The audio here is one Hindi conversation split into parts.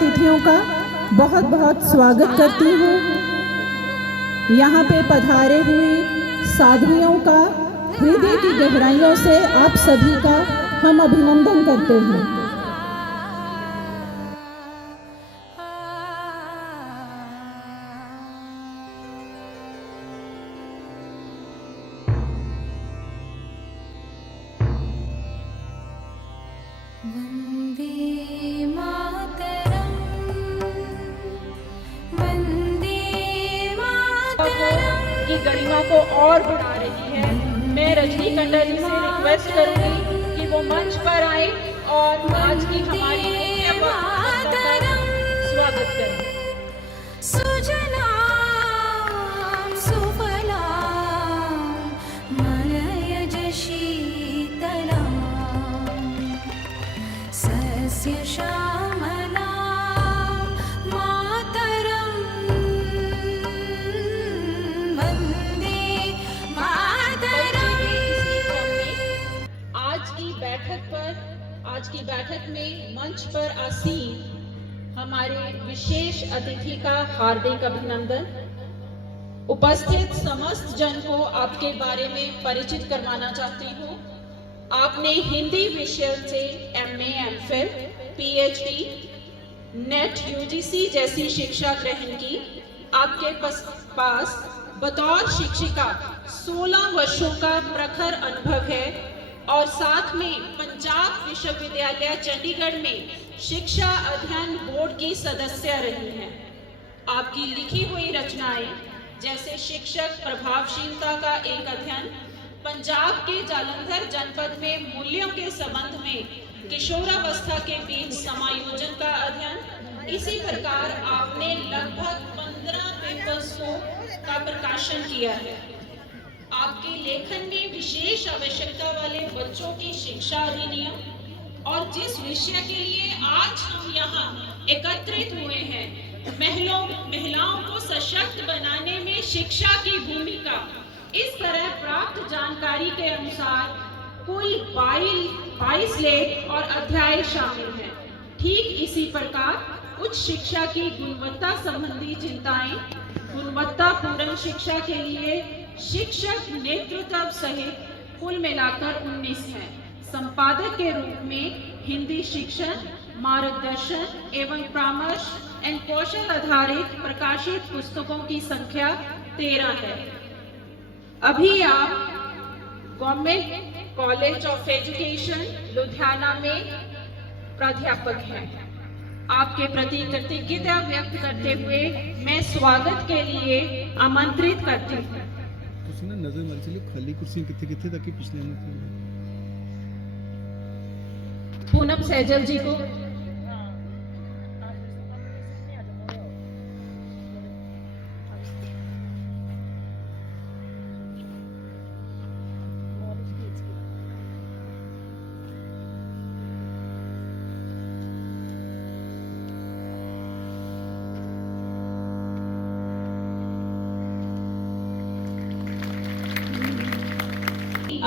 अतिथियों का बहुत बहुत स्वागत करती हूँ। यहाँ पे पधारे हुए साधुओं का हृदय की गहराइयों से आप सभी का हम अभिनंदन करते हैं। की गरिमा को और बढ़ा रही है। मैं रजनी टंडन जी से रिक्वेस्ट करूंगी कि वो मंच पर आए और आज की हमारी मुख्य वक्ता का स्वागत करें। आज की बैठक में मंच पर आसीन हमारे विशेष अतिथि का हार्दिक अभिनंदन। उपस्थित समस्त जन को आपके बारे में परिचित करवाना चाहती हूँ। आपने हिंदी विषय से MA, MPhil, PhD, net, UGC जैसी शिक्षा ग्रहण की। आपके पास बतौर शिक्षिका 16 वर्षों का प्रखर अनुभव है और साथ में पंजाब विश्वविद्यालय चंडीगढ़ में शिक्षा अध्ययन बोर्ड की सदस्य रही हैं। आपकी लिखी हुई रचनाएं जैसे शिक्षक प्रभावशीलता का एक अध्ययन, पंजाब के जालंधर जनपद में मूल्यों के संबंध में किशोरावस्था के बीच समायोजन का अध्ययन, इसी प्रकार आपने लगभग 15 पेपर्स का प्रकाशन किया है। आपके लेखन में विशेष आवश्यकता वाले बच्चों की शिक्षा अधिनियम और जिस विषय के लिए आज हम यहाँ एकत्रित हुए हैं, महिलाओं को सशक्त बनाने में शिक्षा की भूमिका, इस तरह प्राप्त जानकारी के अनुसार कुल 22 लेख और अध्याय शामिल हैं। ठीक इसी प्रकार उच्च शिक्षा की गुणवत्ता संबंधी चिंताएं, गुणवत्तापूर्ण शिक्षा के लिए शिक्षक नेतृत्व सहित कुल मिलाकर 19 हैं। संपादक के रूप में हिंदी शिक्षण, मार्गदर्शन एवं परामर्श एवं कौशल आधारित प्रकाशित पुस्तकों की संख्या 13 है। अभी आप government college of education Ludhiana में प्राध्यापक हैं। आपके प्रति कृतज्ञता व्यक्त करते हुए मैं स्वागत के लिए आमंत्रित करती हूँ। नजर मार चलिए खाली कुर्सियां कितने ताकि पिछले पूनम सहजल जी को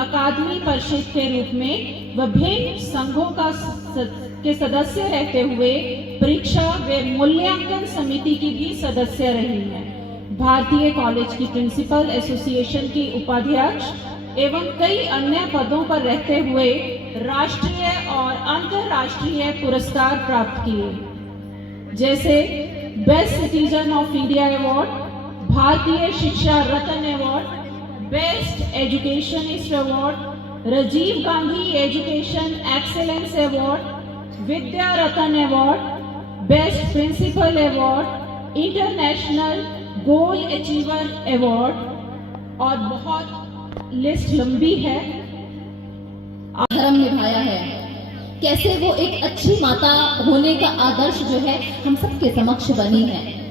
अकादमी परिषद के रूप में विभिन्न संघों के सदस्य रहते हुए परीक्षा व मूल्यांकन समिति की भी सदस्य रही हैं। भारतीय कॉलेज की प्रिंसिपल एसोसिएशन की उपाध्यक्ष एवं कई अन्य पदों पर रहते हुए राष्ट्रीय और अंतर्राष्ट्रीय पुरस्कार प्राप्त किए, जैसे best citizen of India award, Bharatiya Shiksha Ratna award, best educationist award, Rajiv Gandhi education excellence award, Vidya Ratna award, best principal award, international goal achiever award और बहुत लिस्ट लंबी है। धर्म निभाया है, कैसे वो एक अच्छी माता होने का आदर्श जो है हम सबके समक्ष बनी है,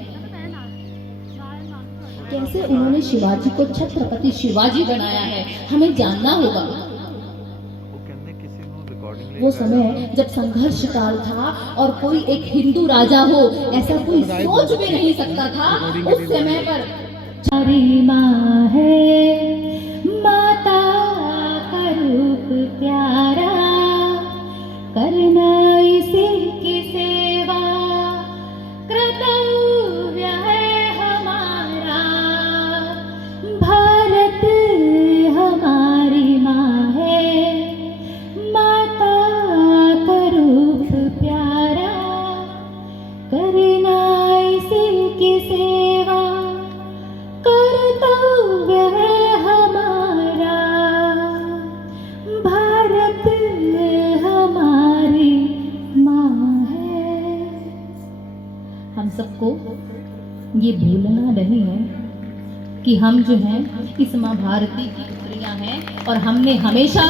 कैसे उन्होंने शिवाजी को छत्रपति शिवाजी बनाया है, हमें जानना होगा। वो समय जब संघर्ष काल था और कोई एक हिंदू राजा हो, ऐसा कोई सोच भी नहीं सकता था उस समय पर। माँ है माता का रूप प्यारा, करना इसी की सेवा कर्तव्य है हमारा, भारत हमारी माँ है। हम सबको ये भूलना नहीं है कि हम जो हैं इस माँ भारती की पुत्रियां हैं और हमने हमेशा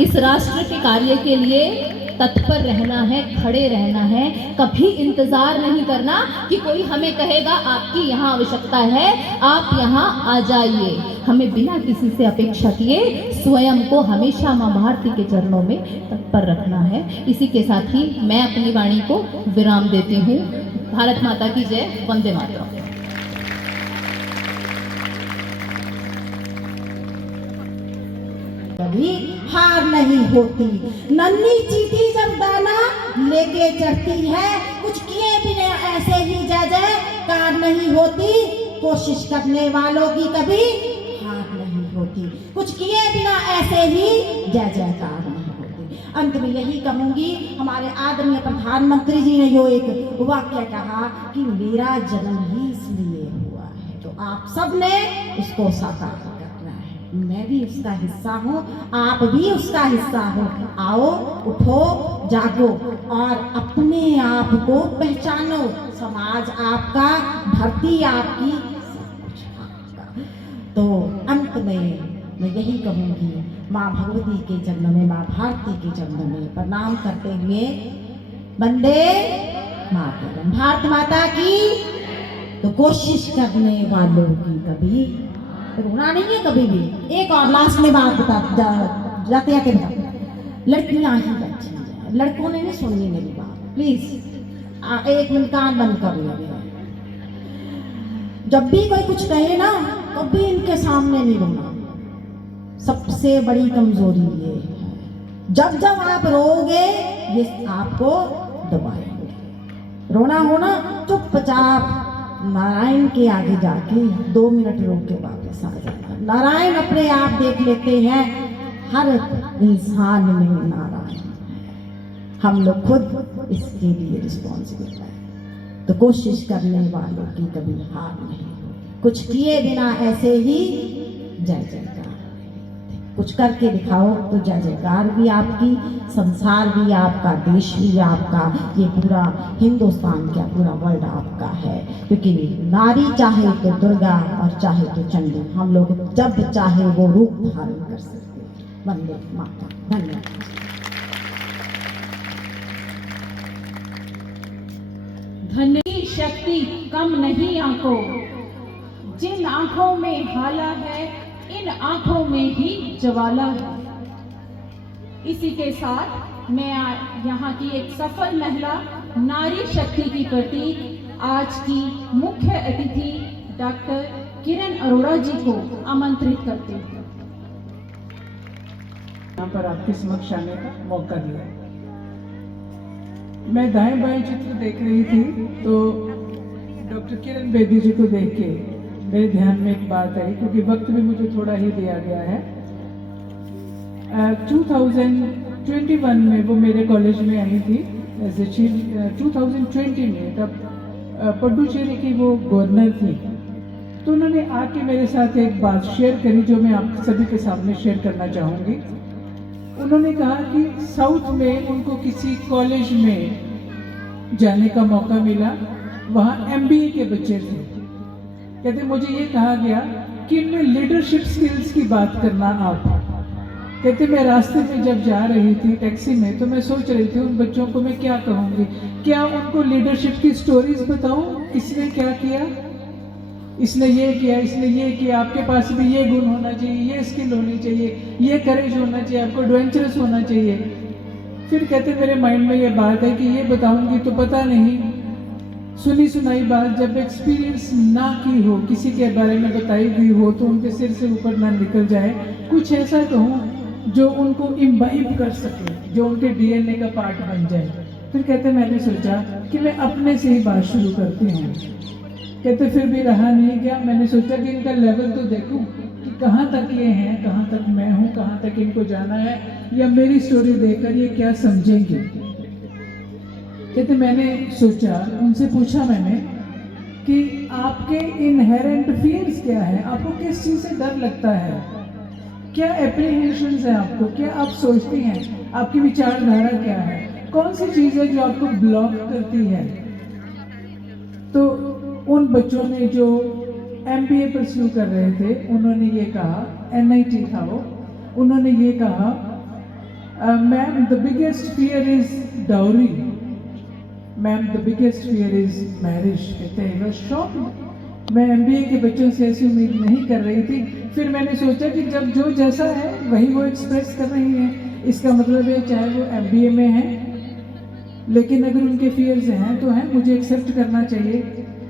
इस राष्ट्र के कार्य के लिए तत्पर रहना है, खड़े रहना है। कभी इंतजार नहीं करना कि कोई हमें कहेगा आपकी यहाँ आवश्यकता है, आप यहाँ आ जाइए। हमें बिना किसी से अपेक्षा किए स्वयं को हमेशा माँ भारती के चरणों में तत्पर रखना है। इसी के साथ ही मैं अपनी वाणी को विराम देती हूँ। भारत माता की जय, वंदे मातरम। कभी हार नहीं होती। नन्ही चींटी जब दाना लेके चढ़ती है, कुछ किए बिना ऐसे ही जय जयकार नहीं होती। कोशिश करने वालों की कभी हार नहीं होती, कुछ किए बिना ऐसे ही जय जयकार नहीं होती। अंत में यही कहूंगी, हमारे आदरणीय प्रधानमंत्री जी ने जो एक वाक्य कहा कि मेरा जन्म ही इसलिए हुआ है, तो आप सब ने उसको साकार करना है। मैं भी उसका हिस्सा हूँ, आप भी उसका हिस्सा हो। आओ, उठो, जागो और अपने आप को पहचानो। समाज आपका, धरती आपकी, सब कुछ आपका। तो अंत में मैं यही कहूँगी, माँ भगवती के जन्म में, माँ भारती के जन्म में प्रणाम करते हुए वंदे मातरम। भारत माता की। तो कोशिश करने वालों की कभी रोना नहीं है कभी भी। एक और लास्ट में बात जाते जाते बता, लड़कियां ही बैठी हैं, लड़कों ने नहीं सुननी मेरी बात। प्लीज 1 मिनट कान बंद कर लो। जब भी कोई कुछ कहे ना, कभी इनके सामने नहीं रोना। सबसे बड़ी कमजोरी ये है, जब जब आप रोओगे ये आपको दबाएंगे। रोना होना चुपचाप नारायण के आगे जाके 2 मिनट रोक के वापस आ जाना। नारायण अपने आप देख लेते हैं, हर इंसान में नारायण है। हम लोग खुद इसके लिए रिस्पॉन्सिबल है। तो कोशिश करने वालों की कभी हार नहीं, कुछ किए बिना ऐसे ही जय जयकार। कुछ करके दिखाओ तो जय जयकार भी आपकी, संसार भी आपका, देश भी आपका, ये पूरा हिंदुस्तान क्या, पूरा वर्ल्ड आपका है। क्योंकि नारी चाहे तो दुर्गा और चाहे तो चंडी, हम लोग जब चाहे वो रूप धारण कर सकते हैं। वंदे माता। धन्यवाद। धन्य शक्ति कम नहीं आंखों, जिन आंखों में हाला है इन आंखों में ही ज्वाला है। इसी के साथ मैं यहाँ की एक सफल महिला, नारी शक्ति की प्रतीक, आज की मुख्य अतिथि डॉक्टर किरण अरोड़ा जी को आमंत्रित करती हूँ। यहाँ पर आपके समक्ष आने का मौका दिया। मैं दाएं बाएं चित्र देख रही थी तो डॉक्टर किरण बेदी जी को देख के मेरे ध्यान में एक बात आई, क्योंकि वक्त भी मुझे थोड़ा ही दिया गया है। 2021 में वो मेरे कॉलेज में आई थी एज ए चीफ। 2020 में तब पुडुचेरी की वो गवर्नर थी, तो उन्होंने आके मेरे साथ एक बात शेयर करी जो मैं आप सभी के सामने शेयर करना चाहूँगी। उन्होंने कहा कि साउथ में उनको किसी कॉलेज में जाने का मौका मिला, वहाँ MBA के बच्चे थे। कहते मुझे ये कहा गया कि इनमें लीडरशिप स्किल्स की बात करना आप। कहते मैं रास्ते में जब जा रही थी टैक्सी में तो मैं सोच रही थी उन बच्चों को मैं क्या कहूँगी, क्या उनको लीडरशिप की स्टोरीज बताऊँ, किसने क्या किया, इसने ये किया, इसने ये किया, आपके पास भी ये गुण होना चाहिए, ये स्किल होनी चाहिए, ये करेज होना चाहिए, आपको एडवेंचरस होना चाहिए। फिर कहते मेरे माइंड में ये बात है कि ये बताऊंगी तो पता नहीं, सुनी सुनाई बात जब एक्सपीरियंस ना की हो, किसी के बारे में बताई हुई हो तो उनके सिर से ऊपर ना निकल जाए। कुछ ऐसा कहूँ जो उनको इम्बाइब कर सके, जो उनके DNA का पार्ट बन जाए। फिर कहते मैंने सोचा कि मैं अपने से ही बात शुरू करती हूँ। कहते फिर भी रहा नहीं गया, मैंने सोचा कि इनका लेवल तो देखूं कि कहाँ तक ये हैं, कहाँ तक मैं हूँ, कहाँ तक इनको जाना है, या मेरी स्टोरी देखकर ये क्या समझेंगे। कहते मैंने सोचा, उनसे पूछा मैंने कि आपके इनहेरेंट फियर्स क्या है, आपको किस चीज़ से डर लगता है, क्या एप्रीहेंशंस है आपको, क्या आप सोचती हैं, आपकी विचारधारा क्या है, कौन सी चीज़ है जो आपको ब्लॉक करती है। तो उन बच्चों ने जो MBA परस्यू कर रहे थे उन्होंने ये कहा, NIT था वो, उन्होंने ये कहा ma'am the biggest fear is dowry, ma'am the biggest fear is marriage. कहते हैं शॉक, मैं MBA के बच्चों से ऐसी उम्मीद नहीं कर रही थी। फिर मैंने सोचा कि जब जो जैसा है वही वो एक्सप्रेस कर रही है, इसका मतलब है चाहे वो MBA में है, लेकिन अगर उनके फियर्स हैं तो हैं, मुझे एक्सेप्ट करना चाहिए।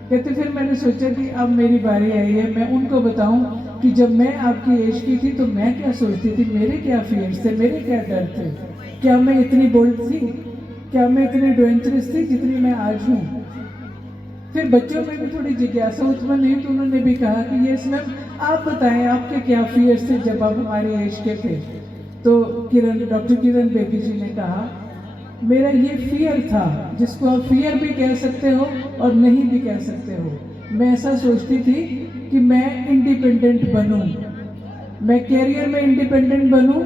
कहते फिर मैंने सोचा कि अब मेरी बारी आई है, मैं उनको बताऊं कि जब मैं आपकी एज की थी तो मैं क्या सोचती थी, मेरे क्या फियर्स थे, मेरे क्या डर थे, क्या मैं इतनी बोल्ड थी, क्या मैं इतनी एडवेंचरस थी जितनी मैं आज हूँ। फिर बच्चों में भी थोड़ी जिज्ञासा उत्पन्न हुई तो उन्होंने भी कहा कि यस मैम, आप बताएं आपके क्या फियर्स थे जब आप हमारी एज के थे। तो डॉक्टर किरण बेदी जी ने कहा मेरा ये फियर था, जिसको आप फियर भी कह सकते हो और नहीं भी कह सकते हो। मैं ऐसा सोचती थी कि मैं इंडिपेंडेंट बनूं, मैं कैरियर में इंडिपेंडेंट बनूं,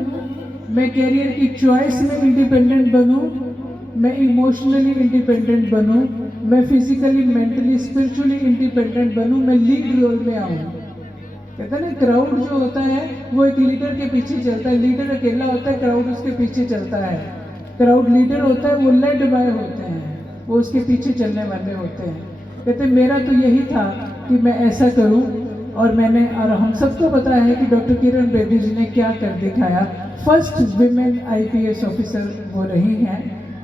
मैं कैरियर की चॉइस में इंडिपेंडेंट बनूं, मैं इमोशनली इंडिपेंडेंट बनूं, मैं फिजिकली मेंटली स्पिरिचुअली इंडिपेंडेंट बनूं, मैं लीड रोल में आऊं। कहते ना क्राउड जो होता है वो एक लीडर के पीछे चलता है, लीडर अकेला होता है, क्राउड उसके पीछे चलता है। क्राउड लीडर होता है, वो लेड बाय होते हैं, वो उसके पीछे चलने वाले होते हैं। कहते मेरा तो यही था कि मैं ऐसा करूं, और हम सबको पता है कि डॉक्टर किरण बेदी जी ने क्या कर दिखाया। फर्स्ट विमेन IPS ऑफिसर वो रही हैं,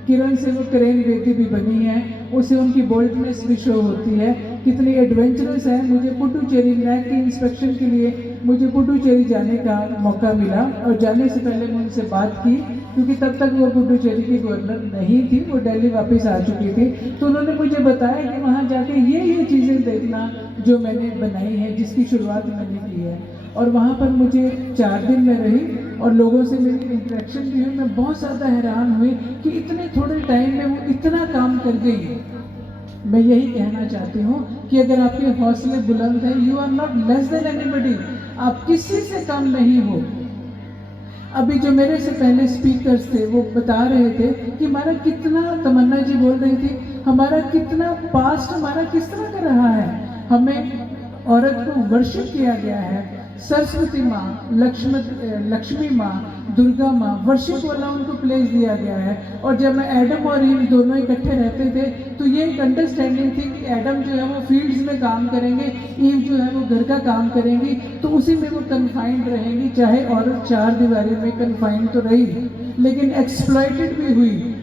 किरण से वो करेन बेदी भी बनी है, उसे उनकी बोल्डनेस भी शो होती है, कितनी एडवेंचरस है। मुझे पुडुचेरी नैक की इंस्पेक्शन के लिए मुझे पुडुचेरी जाने का मौका मिला, और जाने से पहले मैं उनसे बात की क्योंकि तब तक वो पुडुचेरी की गवर्नर नहीं थी, वो दिल्ली वापस आ चुकी थी। तो उन्होंने मुझे बताया कि वहाँ जाके ये चीज़ें देखना जो मैंने बनाई है, जिसकी शुरुआत मैंने की है। और वहाँ पर मुझे 4 दिन में रही और लोगों से मेरी इंटरेक्शन भी हुई। मैं बहुत ज़्यादा हैरान हुई कि इतने थोड़े टाइम में वो इतना काम कर गई। मैं यही कहना चाहती हूँ कि अगर आपके हौसले बुलंद हैं, you are not less than anybody, आप किसी से कम नहीं हो। अभी जो मेरे से पहले स्पीकर्स थे वो बता रहे थे कि हमारा कितना, तमन्ना जी बोल रही थी, हमारा कितना पास्ट हमारा किस तरह का रहा है। हमें औरत को वर्शिप किया गया है, सरस्वती माँ, लक्ष्मी माँ, दुर्गा माँ, वर्शिप वाला उनको प्लेस दिया गया है। और जब मैं एडम और ईव दोनों इकट्ठे रहते थे तो ये एक अंडरस्टैंडिंग थी कि एडम जो है वो फील्ड्स में काम करेंगे, ईव जो है वो घर का काम करेंगी, तो उसी में वो कन्फाइंड रहेंगी। चाहे औरत 4 दीवारी में कन्फाइंड तो रही, लेकिन एक्सप्लॉइटेड भी हुई,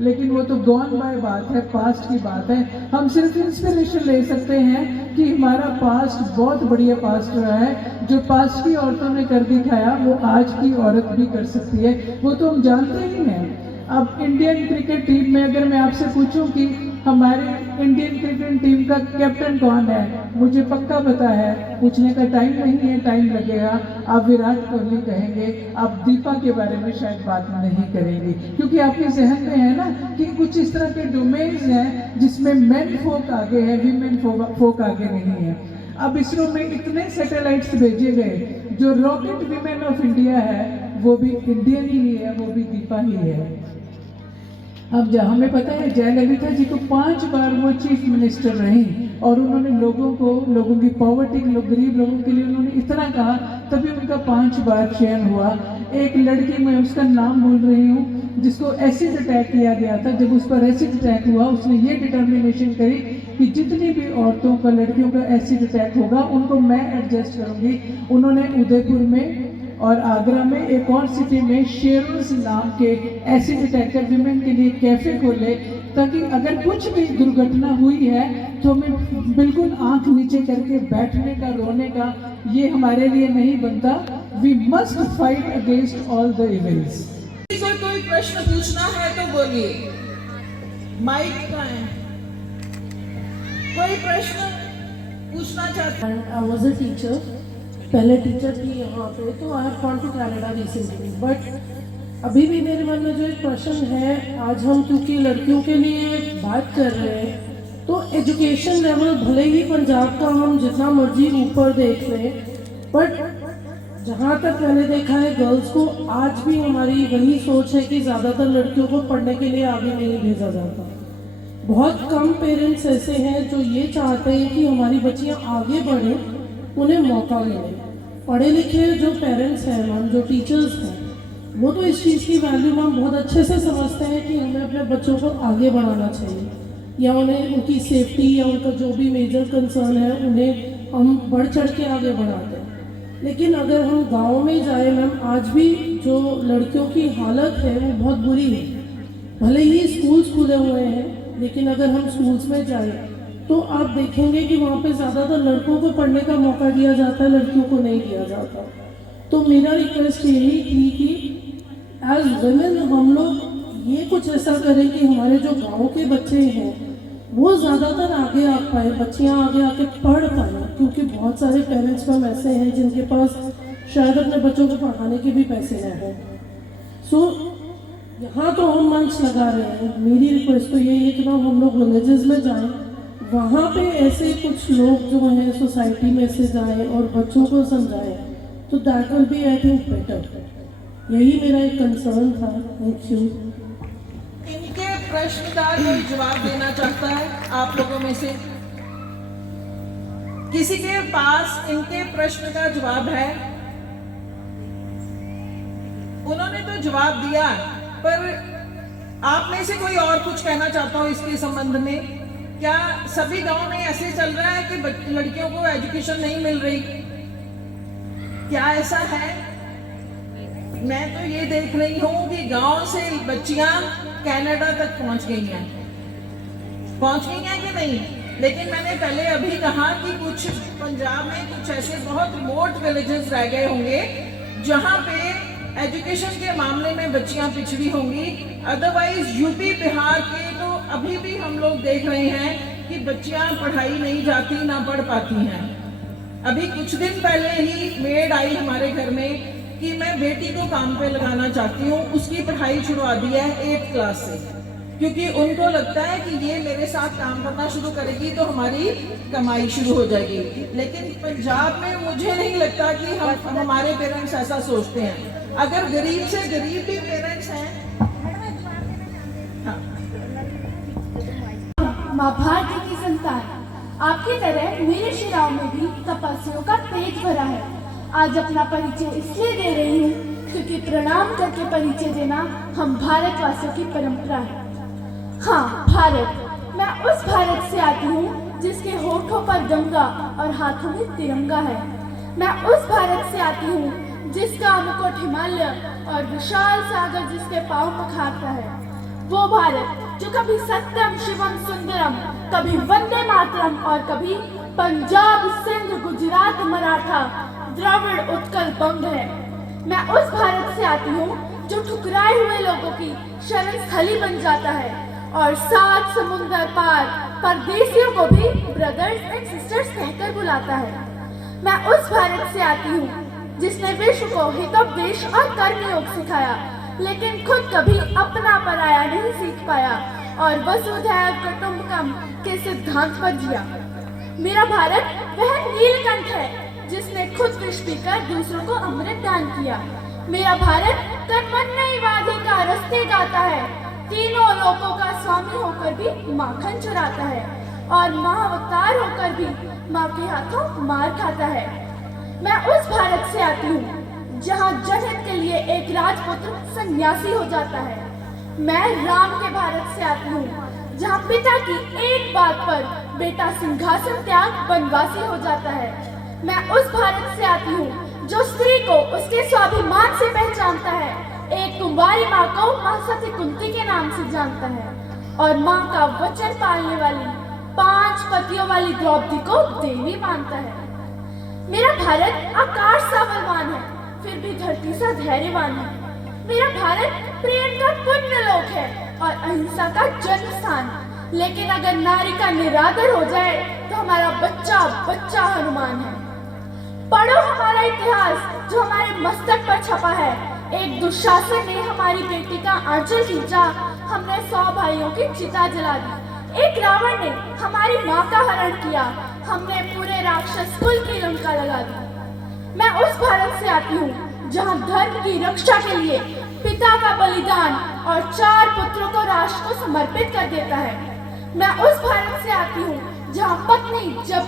लेकिन वो तो गॉन बाय बात है, पास्ट की बात है। हम सिर्फ इंस्पिरेशन ले सकते हैं कि हमारा पास्ट बहुत बढ़िया पास्ट रहा है, जो पास्ट की औरतों ने कर दिखाया वो आज की औरत भी कर सकती है, वो तो हम जानते ही हैं। अब इंडियन क्रिकेट टीम में अगर मैं आपसे पूछूं कि हमारे इंडियन क्रिकेट टीम का कैप्टन कौन है, मुझे पक्का पता है, पूछने का टाइम नहीं है, टाइम लगेगा। आप विराट कोहली कहेंगे, आप दीपा के बारे में शायद बात नहीं करेंगे, क्योंकि आपके जहन में है ना कि कुछ इस तरह के डोमेन्स हैं जिसमें मेन फोक आगे है, वीमेन फोक आगे नहीं है। अब इसरो में इतने सैटेलाइट्स भेजे गए, जो रॉकेट वीमेन ऑफ इंडिया है वो भी इंडियन ही है, वो भी दीपा ही है। अब हमें पता है जयललिता जी को 5 बार वो चीफ मिनिस्टर रही, और उन्होंने लोगों की पॉवर्टी, गरीब लोगों के लिए उन्होंने इतना कहा, तभी उनका 5 बार चयन हुआ। एक लड़की, मैं उसका नाम भूल रही हूँ, जिसको एसिड अटैक किया गया था, जब उस पर एसिड अटैक हुआ उसने ये डिटर्मिनेशन करी कि जितनी भी औरतों का, लड़कियों का एसिड अटैक होगा उनको मैं एडजस्ट करूँगी। उन्होंने उदयपुर में और आगरा में, एक और सिटी में शेरोज नाम के एसिड अटैकर विमेन के लिए कैफे खोले, ताकि अगर कुछ भी दुर्घटना हुई है तो हमें बिल्कुल आंख नीचे करके बैठने का, रोने का ये हमारे लिए नहीं बनता। We must fight against all the evils. कोई प्रश्न पूछना है तो बोलिए, माइक का है। कोई प्रश्न पूछना चाहता है? I was a teacher, पहले टीचर थी यहाँ पे, तो I have gone to Canada recently. But अभी भी मेरे मन में जो एक प्रश्न है, आज हम क्योंकि लड़कियों के लिए बात कर रहे हैं, तो एजुकेशन लेवल भले ही पंजाब का हम जितना मर्जी ऊपर देख लें, बट जहाँ तक मैंने देखा है गर्ल्स को आज भी हमारी वही सोच है कि ज़्यादातर लड़कियों को पढ़ने के लिए आगे नहीं भेजा जाता। बहुत कम पेरेंट्स ऐसे हैं जो ये चाहते हैं कि हमारी बच्चियाँ आगे बढ़ें, उन्हें मौका मिले। पढ़े लिखे जो पेरेंट्स हैं मैम, जो टीचर्स हैं, वो तो इस चीज़ की वैल्यू मैम बहुत अच्छे से समझते हैं कि हमें अपने बच्चों को आगे बढ़ाना चाहिए, या उन्हें उनकी सेफ्टी या उनका जो भी मेजर कंसर्न है उन्हें हम बढ़ चढ़ के आगे बढ़ाते हैं। लेकिन अगर हम गाँव में जाए मैम, आज भी जो लड़कियों की हालत है वो बहुत बुरी है। भले ही स्कूल्स खुले हुए हैं, लेकिन अगर हम स्कूल्स में जाए तो आप देखेंगे कि वहाँ पे ज़्यादातर लड़कों को पढ़ने का मौका दिया जाता है, लड़कियों को नहीं दिया जाता। तो मेरा रिक्वेस्ट यही थी कि एज वुमेन हम लोग ये कुछ ऐसा करें कि हमारे जो गाँव के बच्चे हैं वो ज़्यादातर आगे आ पाए, बच्चियाँ आगे आके पढ़ पाएँ, क्योंकि बहुत सारे पेरेंट्स मैम ऐसे हैं जिनके पास शायद अपने बच्चों को पढ़ाने के भी पैसे न हों। सो यहाँ तो हम मंच लगा रहे हैं, मेरी रिक्वेस्ट तो यही है कि हम लोग विलेजेस में जाएं, वहाँ पे ऐसे कुछ लोग जो हैं सोसाइटी में से जाएं और बच्चों को समझाएं, तो that will be I think better. यही मेरा एक कंसर्न था। Thank you. इनके प्रश्न का कोई जवाब देना चाहता है आप लोगों में से? किसी के पास इनके प्रश्न का जवाब है? उन्होंने तो जवाब दिया, पर आप में से कोई और कुछ कहना चाहता हो इसके संबंध में? क्या सभी गांव में ऐसे चल रहा है कि लड़कियों को एजुकेशन नहीं मिल रही? क्या ऐसा है? मैं तो ये देख रही हूँ कि गांव से बच्चियां कनाडा तक पहुंच गई हैं कि नहीं? लेकिन मैंने पहले अभी कहा कि कुछ पंजाब में कुछ ऐसे बहुत रिमोट विलेजेस रह गए होंगे जहाँ पे एजुकेशन के मामले में बच्चियां पिछड़ी होंगी। अदरवाइज यूपी बिहार के तो अभी भी हम लोग देख रहे हैं कि बच्चियां पढ़ाई नहीं जाती, ना पढ़ पाती हैं। अभी कुछ दिन पहले ही मेड आई हमारे घर में कि मैं बेटी को काम पे लगाना चाहती हूँ, उसकी पढ़ाई छुड़वा दी है 8th क्लास से, क्योंकि उनको लगता है कि ये मेरे साथ काम करना शुरू करेगी तो हमारी कमाई शुरू हो जाएगी। लेकिन पंजाब में मुझे नहीं लगता कि हमारे पेरेंट्स ऐसा सोचते हैं। अगर गरीब से गरीब भी पेरेंट्स हैं। माँ भारती की संतान, आपकी तरह मेरे शिराओं में भी तपस्याओं का तेज भरा है। आज अपना परिचय इसलिए दे रही हूँ क्योंकि प्रणाम करके परिचय देना हम भारतवासियों की परंपरा है। हाँ, भारत। मैं उस भारत से आती हूँ जिसके होठों पर गंगा और हाथों में तिरंगा है। मैं उस भारत से आती हूँ जिसका मुकुट हिमालय और विशाल सागर जिसके पांव पखारता है। वो भारत जो कभी सत्यम शिवम सुंदरम, कभी वंदे मातरम और कभी पंजाब सिंध गुजरात मराठा द्रविड़ उत्कल बंग है। मैं उस भारत से आती हूँ जो ठुकराए हुए लोगों की शरण स्थली बन जाता है और 7 समुंदर पार परदेशियों को भी ब्रदर्स एंड सिस्टर्स कहकर बुलाता है। मैं उस भारत से आती हूँ जिसने विश्व को हितोपदेश और कर्मयोग सिखाया, लेकिन खुद कभी अपना पराया नहीं सीख पाया और वसुधैव कुटुंबकम के सिद्धांत पर जिया। मेरा भारत वह नीलकंठ है जिसने खुद विष पीकर दूसरों को अमृत दान किया। मेरा भारत कर्मण्येवाधिकारस्ते का रस्ते गाता है, तीनों लोकों का स्वामी होकर भी माखन चुराता है और महाअवतार होकर भी माँ के हाथों मार खाता है। मैं उस भारत से आती हूँ जहाँ जनहित के लिए एक राजपुत्र सन्यासी हो जाता है। मैं राम के भारत से आती हूँ जहाँ पिता की एक बात पर बेटा सिंहासन त्याग वनवासी हो जाता है। मैं उस भारत से आती हूँ जो स्त्री को उसके स्वाभिमान से पहचानता है, एक कुंवारी माँ को माँ सती कुंती के नाम से जानता है और माँ का वचन पालने वाली 5 पतियों वाली द्रौपदी को देवी मानता है। मेरा भारत आकाश सा बलवान है, फिर भी धरती सा धैर्यवान है। मेरा भारत प्रेम का पुण्य लोक है और अहिंसा का जन्म स्थान। लेकिन अगर नारी का निरादर हो जाए तो हमारा बच्चा बच्चा हनुमान है। पढ़ो हमारा इतिहास जो हमारे मस्तक पर छपा है। एक दुशासन ने हमारी बेटी का आंचल खींचा, हमने 100 भाइयों की चिता जला दी। एक रावण ने हमारी माँ का हरण किया, हमने पूरे राक्षस कुल की लंका लगा दी। मैं उस भारत से आती हूँ जहाँ धर्म की रक्षा के लिए पिता का बलिदान और 4 पुत्रों को राष्ट्र को समर्पित कर देता है। मैं उस भारत से आती हूँ जहाँ पत्नी जब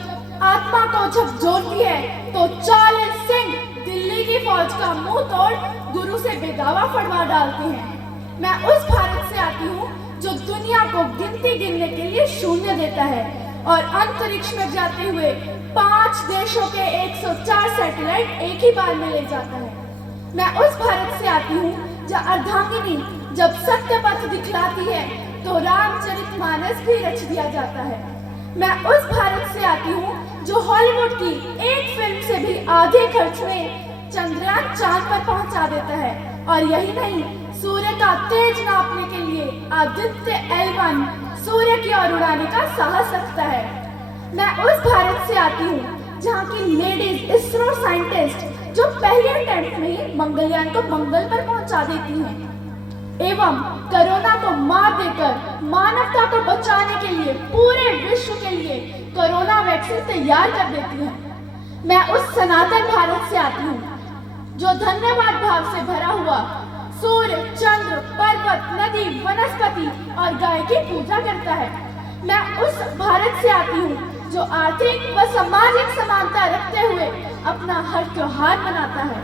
आत्मा को झकझोरती है तो 40 सिंह दिल्ली की फौज का मुंह तोड़ गुरु से बेगावा फड़वा डालते हैं। मैं उस भारत से आती हूँ जो दुनिया को गिनती गिनने के लिए शून्य देता है और अंतरिक्ष में जाते हुए 5 देशों के 104 सैटेलाइट एक ही बार में ले जाता है। मैं उस भारत से आती हूँ जहाँ अर्धांगिनी जब सत्य पथ दिखलाती है तो रामचरितमानस भी रच दिया जाता है। मैं उस भारत से आती हूँ जो हॉलीवुड की एक फिल्म से भी आधे खर्च में चंद्रयान चांद पर पहुंचा देता है और यही नहीं, सूर्य का तेज नापने के लिए आदित्य L1 सूर्य की ओर उड़ाने का साहस रखता है। मैं उस भारत से आती हूँ जहाँ की लेडीज इसरो साइंटिस्ट जो पहले अटेम्प्ट में ही मंगलयान को मंगल पर पहुंचा देती हैं एवं कोरोना को मात देकर मानवता को बचाने के लिए पूरे विश्व के लिए कोरोना वैक्सीन तैयार कर देती हैं। मैं उस सनातन भारत से आती हूँ जो धन्यवाद भाव से भरा हुआ सूर्य, चंद्र, पर्वत, नदी, वनस्पति और गाय की पूजा करता है। मैं उस भारत से आती हूँ जो आर्थिक व सामाजिक समानता रखते हुए अपना हर त्योहार मनाता है।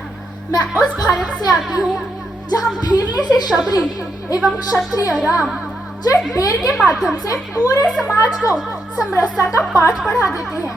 मैं उस भारत से आती हूँ जहाँ भीलनी से शबरी एवं क्षत्रिय राम जो एक बेर के माध्यम से पूरे समाज को समरसता का पाठ पढ़ा देते हैं।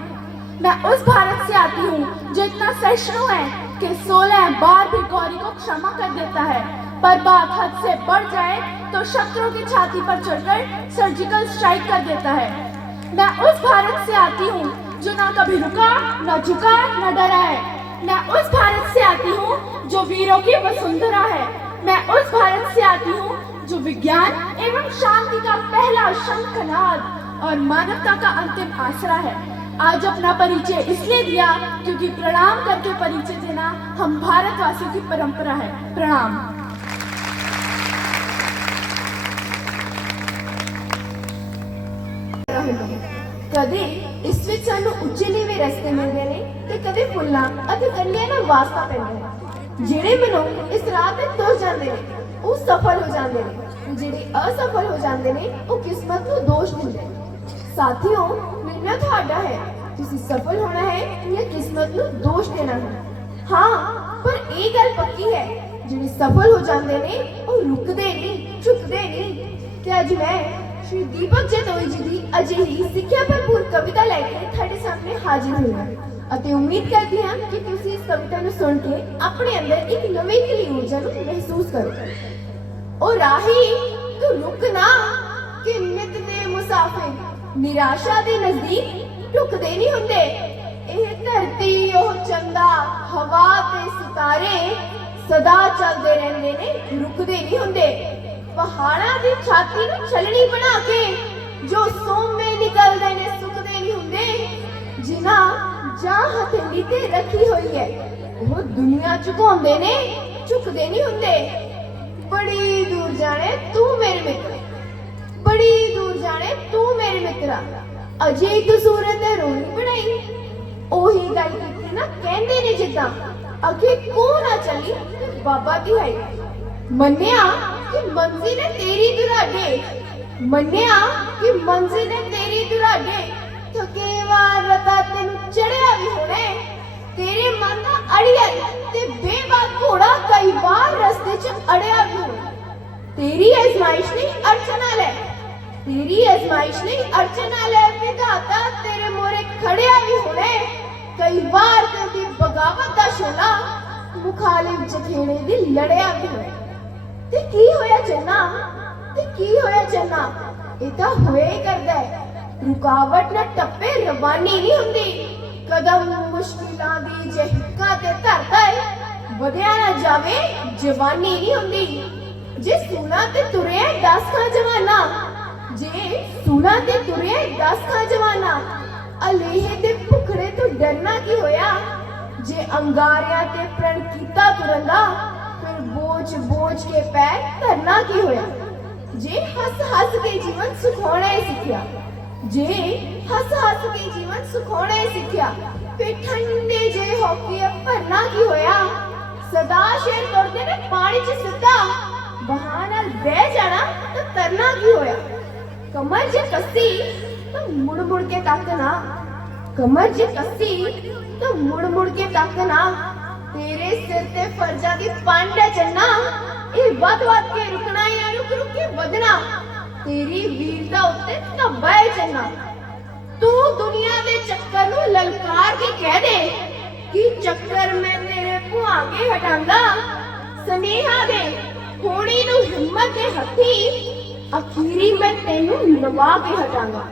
मैं उस भारत से आती हूँ जो इतना सहिष्णु है कि 16 बार भी गौरी को क्षमा कर देता है, पर बात हद से बढ़ जाए तो शत्रु की छाती पर चढ़कर सर्जिकल स्ट्राइक कर देता है। मैं उस भारत से आती हूँ जो ना कभी रुका, न झुका, न डरा है। मैं उस भारत से आती हूँ जो वीरों की वसुंधरा है। मैं उस भारत से आती हूँ जो विज्ञान एवं शांति का पहला शंखनाद और मानवता का अंतिम आसरा है। आज अपना परिचय इसलिए दिया क्योंकि प्रणाम करके परिचय देना हम भारतवासियों की परंपरा है। प्रणाम। कदे इस ਵਿੱਚ ਸਾਨੂੰ ਉੱਚੇ ਨੀਵੇਂ ਰਸਤੇ ਮਿਲਦੇ ਨੇ ਤੇ ਕਦੇ ਫੁੱਲਾਂ ਅਤੇ ਕੰਨਿਆਂ ਨਾਲ ਵਾਸਤਾ ਪੈਂਦਾ ਹੈ। ਜਿਹੜੇ ਮਨੁੱਖ ਇਸ ਰਾਹ ਤੇ ਤੁਰ ਜਾਂਦੇ ਨੇ ਉਹ ਸਫਲ ਹੋ ਜਾਂਦੇ ਨੇ, ਜਿਹੜੇ ਅਸਫਲ ਹੋ ਜਾਂਦੇ ਨੇ ਉਹ ਕਿਸਮਤ ਨੂੰ ਦੋਸ਼ ਦਿੰਦੇ ਨੇ। ਸਾਥੀਓ, निर्णय ਤੁਹਾਡਾ ਹੈ, ਤੁਸੀਂ ਸਫਲ ਹੋਣਾ ਹੈ ਜਾਂ ਕਿਸਮਤ ਨੂੰ ਦੋਸ਼ ਦੇਣਾ ਹੈ। ਹਾਂ, ਪਰ ਇਹ ਗੱਲ ਪੱਕੀ ਹੈ, ਜਿਹੜੇ ਸਫਲ ਹੋ ਜਾਂਦੇ ਨੇ ਉਹ ਰੁਕਦੇ ਨਹੀਂ, ਝੁਕਦੇ ਨਹੀਂ। ਤੇ ਅੱਜ ਮੈਂ श्री दीपक जतोई जी की अजिही सिक्ख्या भरपूर कविता लैके ਤੁਹਾਡੇ सामने हाजिर हुई ਹਾਂ ਅਤੇ उम्मीद करती ਹਾਂ कि ਤੁਸੀਂ इस कविता ਨੂੰ सुन के अपने अंदर एक नवी खिली ऊर्जा ਨੂੰ महसूस करोगे। ओ राही तू रुक ना कि नित दे मुसाफिर निराशा दे नजदीक ढुकदे नहीं हुंदे। ਇਹ ਧਰਤੀ ਉਹ ਚੰਦਾ ਹਵਾ ਤੇ ਸਿਤਾਰੇ सदा चलते रहंदे ने, रुकदे नहीं हुंदे। पहाड़ा दी छाती नूं छलनी बना के जो सोमे निकलदे ने सुकदे नहीं हुंदे। जिन्हां जां हथेली ते रखी हुई है वो दुनिया झुकाउंदे ने, झुकदे नहीं हुंदे। बड़ी दूर जाने तू मेरे मित्र, बड़ी दूर जाने तू मेरे मित्रा, अजे एक सूरत है रोनी बनाई। ओही गल कीती ना कहंदे ने जिद्दां अगे कौन आ चली बाबा दी है। मन्निया कि मंजिल है तेरी दुराडे, मन्निया कि मंजिल है तेरी दुराडे। थकेवार रता तेनू चढ़िया भी होने, तेरे मन दा अड़िया ते बेबाक घोड़ा कई बार रस्ते च अड़िया भी होने। तेरी आजमाइश नहीं अड़चना ले, तेरी आजमाइश नहीं अड़चना ले। विधाता तेरे मोरे खड़िया भी होने, कई बार तेरी बगावत दा शोला मुखालिफ जखेड़े दी लड़िया भी होने। ते की होया चन्ना, ते की होया चन्ना, इता होए ही करदा है। रुकावट ना टप्पे रवानी नहीं हुंदी, कदम मुश्किलां दी जे हिक्का ते धरदा है, वधिया ना जावे जवानी नहीं हुंदी। जे सूना ते तुरे 10 खां जवाना, जे सूना ते तुरे 10 खां जवाना, अलेहे ते भुखड़े तो डरना की होया। जे अंगारिया ते प्रण कीता तुरंदा, फिर बोझ बोझ के पैर धरना की होया। जे हस के जीवन सुखाने सीखिया, जे हस के जीवन सुखाने सीखिया, फिर ठंडे जे होके भरना की होया, सदा शेर करते ने पानी च सिद्धा, बहाना बह जाना तो तरना की होया, कमर जे कसी तो मुड़ मुड़ के ताकना, कमर जे कसी तो मुड़ मुड़ के ताकना, तेरे सिर ते फर्जा दी पांडे चन्ना, ए वद के रुकना या रुक रुक के बदना, तेरी वीरता उत्ते तब्बा चन्ना, तू दुनिया दे चक्कर नू ललकार के कह दे कि चक्कर मैं तेरे भुआगे हटांगा, सनेहा दे होनी नू हिम्मत दे हथी, अखीरी मैं तेनू नवा के हटांगा,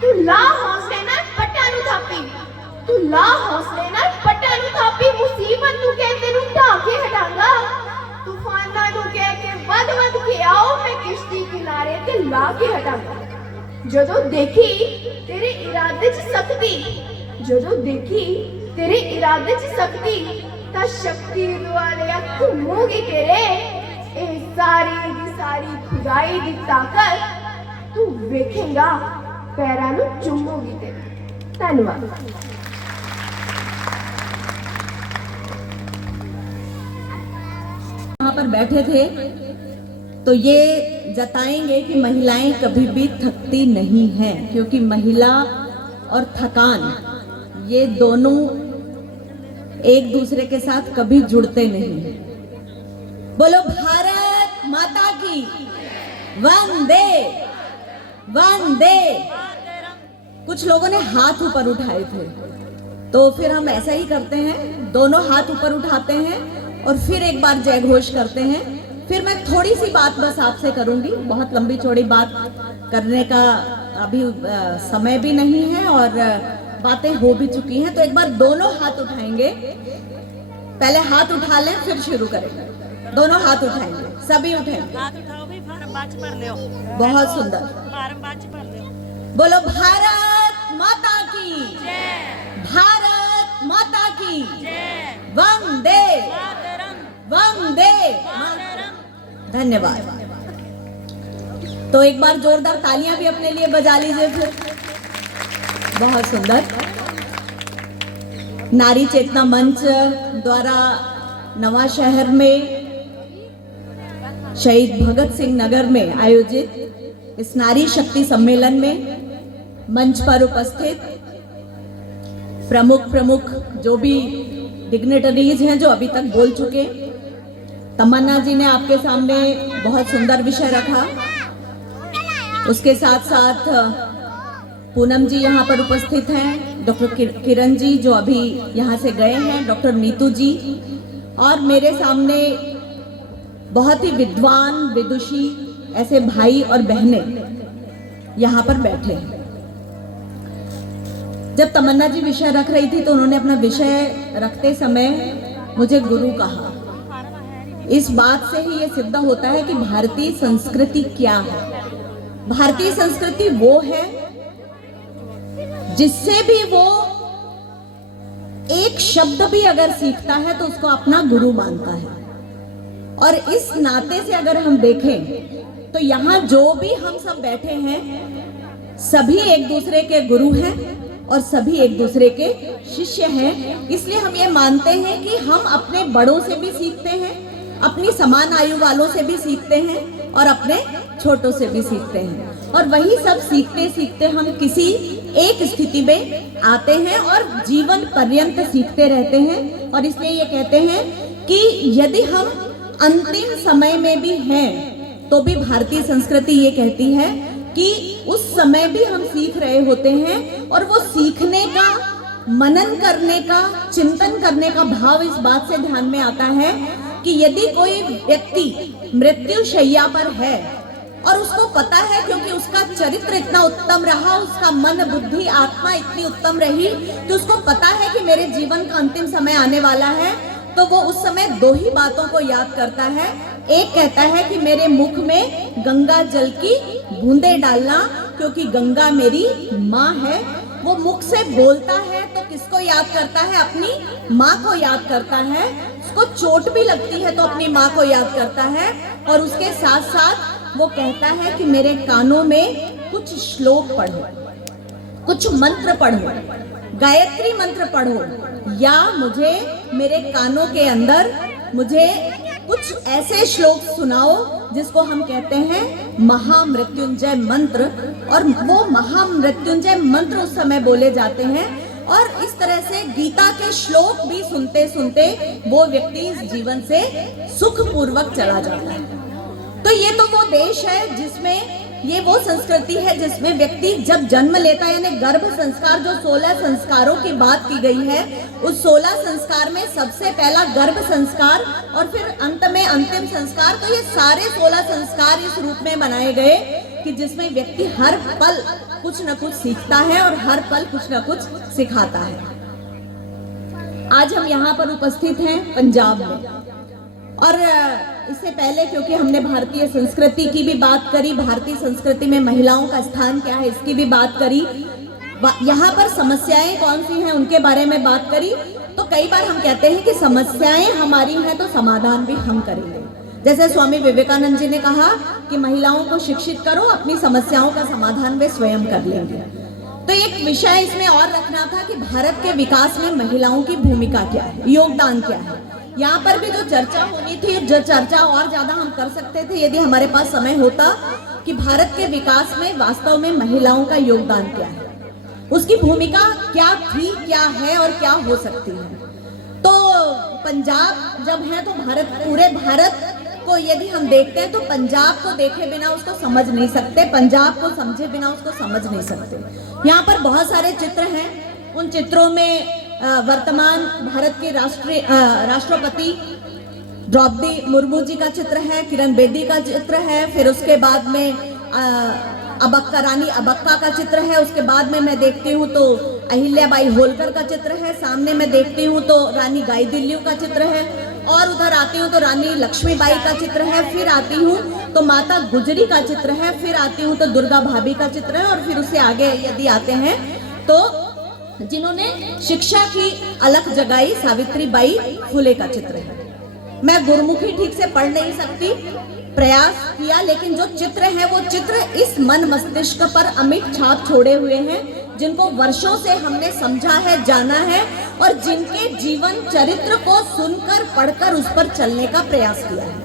तू ला हौसले नाल पट्टा नू थापी, तू ला हौसले नाल पट्टा नू थापी, मुसीबत नू कह तेनू ढा के हटांगा, तूफाना नू कह के वद के आओ मैं किश्ती किनारे ते ला के हटांगा, जदों देखी तेरे इरादे च शक्ति, जदों देखी तेरे इरादे च शक्ति, ता शक्ति वाले घूमूगी तेरे, ए सारी दी सारी खुदाई दी ताकत तू वेखेगा, पैरां नू चुमूगी तेरे। धन्यवाद। यहाँ पर बैठे थे तो ये जताएंगे कि महिलाएं कभी भी थकती नहीं हैं, क्योंकि महिला और थकान ये दोनों एक दूसरे के साथ कभी जुड़ते नहीं। बोलो भारत माता की वंदे वंदे। कुछ लोगों ने हाथ ऊपर उठाए थे, तो फिर हम ऐसा ही करते हैं, दोनों हाथ ऊपर उठाते हैं और फिर एक बार जय घोष करते हैं। फिर मैं थोड़ी सी बात बस आपसे करूंगी, बहुत लंबी चौड़ी बात करने का अभी समय भी नहीं है और बातें हो भी चुकी हैं। तो एक बार दोनों हाथ उठाएंगे, पहले हाथ उठा लें फिर शुरू करेंगे। दोनों हाथ उठाएंगे, सभी उठाएंगे। बहुत सुंदर। बोलो भारत माता की जय, भारत माता की जय, वंदे वंदे। धन्यवाद। तो एक बार जोरदार तालियां भी अपने लिए बजा लीजिए फिर। बहुत सुंदर। नारी चेतना मंच द्वारा नवा शहर में शहीद भगत सिंह नगर में आयोजित इस नारी शक्ति सम्मेलन में मंच पर उपस्थित प्रमुख जो भी डिग्नेटरीज हैं जो अभी तक बोल चुके, तमन्ना जी ने आपके सामने बहुत सुंदर विषय रखा। उसके साथ साथ पूनम जी यहाँ पर उपस्थित हैं, डॉक्टर किरण जी जो अभी यहाँ से गए हैं, डॉक्टर नीतू जी, और मेरे सामने बहुत ही विद्वान विदुषी ऐसे भाई और बहनें यहाँ पर बैठे हैं। जब तमन्ना जी विषय रख रही थी तो उन्होंने अपना विषय रखते समय मुझे गुरु कहा। इस बात से ही ये सिद्ध होता है कि भारतीय संस्कृति क्या है। भारतीय संस्कृति वो है जिससे भी वो एक शब्द भी अगर सीखता है तो उसको अपना गुरु मानता है। और इस नाते से अगर हम देखें तो यहाँ जो भी हम सब बैठे हैं सभी एक दूसरे के गुरु हैं और सभी एक दूसरे के शिष्य हैं। इसलिए हम ये मानते हैं कि हम अपने बड़ों से भी सीखते हैं, अपनी समान आयु वालों से भी सीखते हैं और अपने छोटों से भी सीखते हैं। और वही सब सीखते सीखते हम किसी एक स्थिति में आते हैं और जीवन पर्यंत सीखते रहते हैं। और इसलिए ये कहते हैं कि यदि हम अंतिम समय में भी हैं तो भी भारतीय संस्कृति ये कहती है कि उस समय भी हम सीख रहे होते हैं। और वो सीखने का, मनन करने का, चिंतन करने का भाव इस बात से ध्यान में आता है कि यदि कोई व्यक्ति मृत्यु शैया पर है और उसको पता है, क्योंकि उसका चरित्र इतना उत्तम रहा, उसका मन बुद्धि आत्मा इतनी उत्तम रही कि उसको पता है कि मेरे जीवन का अंतिम समय आने वाला है, तो वो उस समय दो ही बातों को याद करता है। एक कहता है कि मेरे मुख में गंगा जल की बूंदे डालना, क्योंकि गंगा मेरी माँ है। वो मुख से बोलता है तो किसको याद करता है? अपनी माँ को याद करता है। उसको चोट भी लगती है तो अपनी माँ को याद करता है। और उसके साथ साथ वो कहता है कि मेरे कानों में कुछ श्लोक पढ़ो, कुछ मंत्र पढ़ो, गायत्री मंत्र पढ़ो, या मुझे मेरे कानों के अंदर मुझे कुछ ऐसे श्लोक सुनाओ जिसको हम कहते हैं महामृत्युंजय मंत्र। और वो महामृत्युंजय मंत्र उस समय बोले जाते हैं, और इस तरह से गीता के श्लोक भी सुनते सुनते वो व्यक्ति इस जीवन से सुखपूर्वक चला जाता है। तो ये तो वो देश है जिसमें, ये वो संस्कृति है जिसमें व्यक्ति जब जन्म लेता है, यानी गर्भ संस्कार, जो 16 संस्कारों की बात की गई है, उस 16 संस्कार में सबसे पहला गर्भ संस्कार और फिर अंत में अंतिम संस्कार। तो ये सारे 16 संस्कार इस रूप में बनाए गए कि जिसमें व्यक्ति हर पल कुछ न कुछ सीखता है और हर पल कुछ न कुछ सिखाता है। आज हम यहाँ पर उपस्थित हैं पंजाब में, और इससे पहले क्योंकि हमने भारतीय संस्कृति की भी बात करी, भारतीय संस्कृति में महिलाओं का स्थान क्या है इसकी भी बात करी, यहाँ पर समस्याएं कौन सी हैं उनके बारे में बात करी। तो कई बार हम कहते हैं कि समस्याएं हमारी हैं तो समाधान भी हम करेंगे। जैसे स्वामी विवेकानंद जी ने कहा कि महिलाओं को शिक्षित करो, अपनी समस्याओं का समाधान वे स्वयं कर लेंगे। तो एक विषय इसमें और रखना था कि भारत के विकास में महिलाओं की भूमिका क्या है, योगदान क्या है। यहाँ पर भी जो चर्चा होनी थी, जो चर्चा और ज्यादा हम कर सकते थे यदि हमारे पास समय होता, कि भारत के विकास में वास्तव में महिलाओं का योगदान क्या है, उसकी भूमिका क्या थी, क्या है और क्या हो सकती है। तो पंजाब जब है तो भारत, पूरे भारत को यदि हम देखते हैं तो पंजाब को देखे बिना उसको समझ नहीं सकते, पंजाब को समझे बिना उसको समझ नहीं सकते। यहाँ पर बहुत सारे चित्र हैं, उन चित्रों में वर्तमान भारत के राष्ट्रपति द्रौपदी मुर्मू जी का चित्र है, किरण बेदी का चित्र है, फिर उसके बाद में अबक्का, रानी अबक्का का चित्र है, उसके बाद में मैं देखती हूँ तो अहिल्याबाई होलकर का चित्र है, सामने मैं देखती हूँ तो रानी गाईदिन्यू का चित्र है, और उधर आती हूँ तो रानी लक्ष्मीबाई का चित्र है, फिर आती हूँ तो माता गुजरी का चित्र है, फिर आती हूँ तो दुर्गा भाभी का चित्र है, और फिर उससे आगे यदि आते हैं तो जिन्होंने शिक्षा की अलख जगाई सावित्रीबाई फुले का चित्र है। मैं गुरुमुखी ठीक से पढ़ नहीं सकती, प्रयास किया, लेकिन जो चित्र है वो चित्र इस मन मस्तिष्क पर अमिट छाप छोड़े हुए हैं, जिनको वर्षों से हमने समझा है, जाना है, और जिनके जीवन चरित्र को सुनकर पढ़कर उस पर चलने का प्रयास किया है।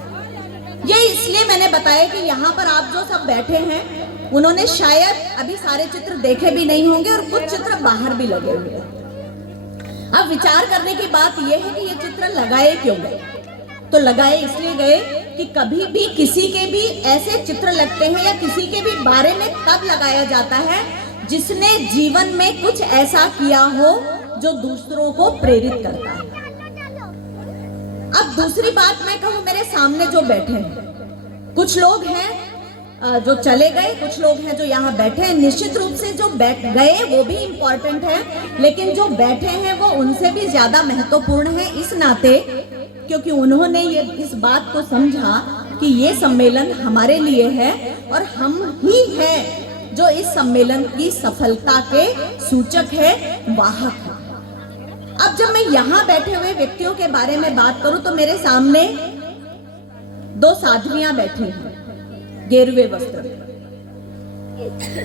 ये इसलिए मैंने बताया कि यहाँ पर आप जो सब बैठे हैं उन्होंने शायद अभी सारे चित्र देखे भी नहीं होंगे, और कुछ चित्र बाहर भी लगे हुए हैं। अब विचार करने की बात यह है कि ये चित्र लगाए क्यों गए। तो लगाए इसलिए गए कि कभी भी किसी के भी ऐसे चित्र लगते हैं या किसी के भी बारे में तब लगाया जाता है जिसने जीवन में कुछ ऐसा किया हो जो दूसरों को प्रेरित करता है। अब दूसरी बात मैं कहूं, मेरे सामने जो बैठे हैं, कुछ लोग हैं जो चले गए, कुछ लोग हैं जो यहाँ बैठे हैं। निश्चित रूप से जो बैठ गए वो भी इम्पोर्टेंट है, लेकिन जो बैठे हैं वो उनसे भी ज्यादा महत्वपूर्ण है इस नाते क्योंकि उन्होंने ये इस बात को समझा कि ये सम्मेलन हमारे लिए है और हम ही हैं जो इस सम्मेलन की सफलता के सूचक है, वाहक है। अब जब मैं यहाँ बैठे हुए व्यक्तियों के बारे में बात करूं तो मेरे सामने दो साध्वियां बैठी हैं गेरुए वस्त्र।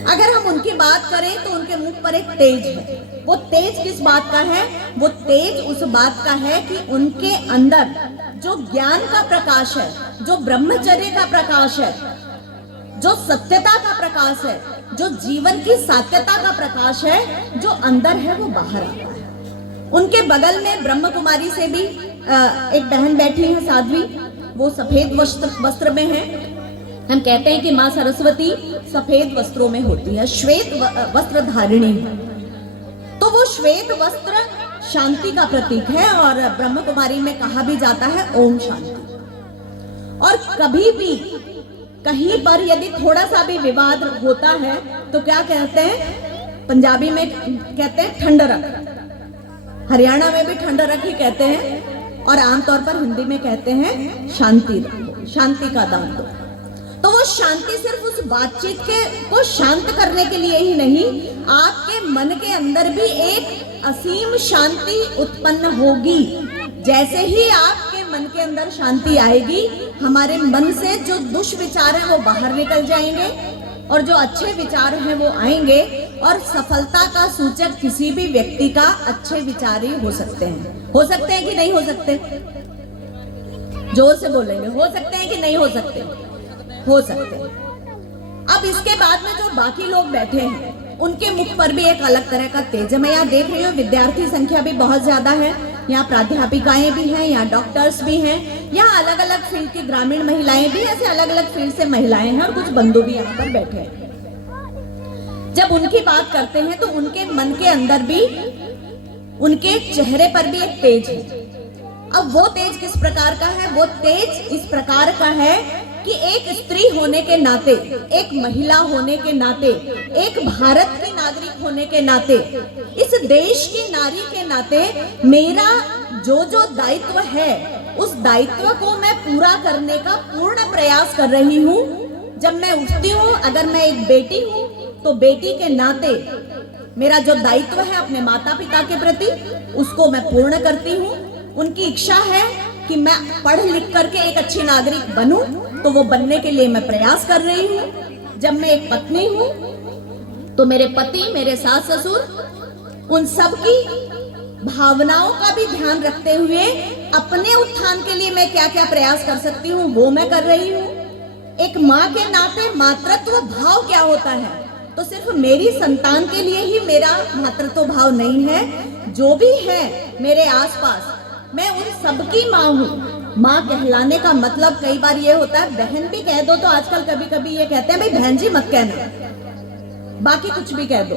अगर हम उनकी बात करें तो उनके मुख पर एक तेज है। वो तेज किस बात का है? वो तेज उस बात का है कि उनके अंदर जो ज्ञान का प्रकाश है, जो ब्रह्मचर्य का प्रकाश है, जो सत्यता का प्रकाश है, जो जीवन की सात्यता का प्रकाश है, जो अंदर है वो बाहर आता है। उनके बगल में ब्रह्म कुमारी से भी एक बहन बैठी है साध्वी, वो सफेद वस्त्र में है। हम कहते हैं कि माँ सरस्वती सफेद वस्त्रों में होती है, श्वेत वस्त्र धारिणी है। तो वो श्वेत वस्त्र शांति का प्रतीक है और ब्रह्म कुमारी में कहा भी जाता है ओम शांति। और कभी भी कहीं पर यदि थोड़ा सा भी विवाद होता है तो क्या कहते हैं? पंजाबी में कहते हैं ठंडरक, हरियाणा में भी ठंडरक ही कहते हैं, और आमतौर पर हिंदी में कहते हैं शांति रखो, शांति का दान दो। तो वो शांति सिर्फ उस बातचीत को शांत करने के लिए ही नहीं, आपके मन के अंदर भी एक असीम शांति उत्पन्न होगी। जैसे ही आपके मन के अंदर शांति आएगी, हमारे मन से जो दुष्विचार हैं वो बाहर निकल जाएंगे और जो अच्छे विचार हैं वो आएंगे। और सफलता का सूचक किसी भी व्यक्ति का अच्छे विचार ही हो सकते हैं। हो सकते हैं कि नहीं हो सकते? जोर से बोलेंगे, हो सकते हैं कि नहीं हो सकते? हो सकते हैं। अब इसके बाद में जो बाकी लोग बैठे हैं उनके मुख पर भी एक अलग तरह का तेज है। मैं यहाँ देख रही हूँ विद्यार्थी संख्या भी बहुत ज्यादा है, यहाँ प्राध्यापिकाएं भी हैं, यहाँ डॉक्टर्स भी हैं, यहाँ अलग अलग फील्ड की ग्रामीण महिलाएं भी, ऐसे अलग अलग फील्ड से महिलाएं हैं और कुछ बंधु भी यहाँ पर बैठे हैं। जब उनकी बात करते हैं तो उनके मन के अंदर भी, उनके चेहरे पर भी एक तेज है। अब वो तेज किस प्रकार का है? वो तेज इस प्रकार का है कि एक स्त्री होने के नाते, एक महिला होने के नाते, एक भारत की नागरिक होने के नाते, इस देश की नारी के नाते मेरा जो जो दायित्व है उस दायित्व को मैं पूरा करने का पूर्ण प्रयास कर रही हूँ। जब मैं उठती हूँ, अगर मैं एक बेटी हूँ तो बेटी के नाते मेरा जो दायित्व है अपने माता पिता के प्रति उसको मैं पूर्ण करती हूँ। उनकी इच्छा है कि मैं पढ़ लिख करके एक अच्छी नागरिक बनूं, तो वो बनने के लिए मैं प्रयास कर रही हूँ। जब मैं एक पत्नी हूँ तो मेरे पति, मेरे सास ससुर, उन सब की भावनाओं का भी ध्यान रखते हुए अपने उत्थान के लिए मैं क्या क्या प्रयास कर सकती हूँ वो मैं कर रही हूँ। एक माँ के नाते मातृत्व भाव क्या होता है? तो सिर्फ मेरी संतान के लिए ही मेरा मातृत्व भाव नहीं है, जो भी है मेरे आसपास मैं उन सबकी माँ हूँ। माँ कहलाने का मतलब कई बार ये होता है, बहन भी कह दो तो आजकल कभी कभी ये कहते हैं भाई बहन जी मत कहना, बाकी कुछ भी कह दो।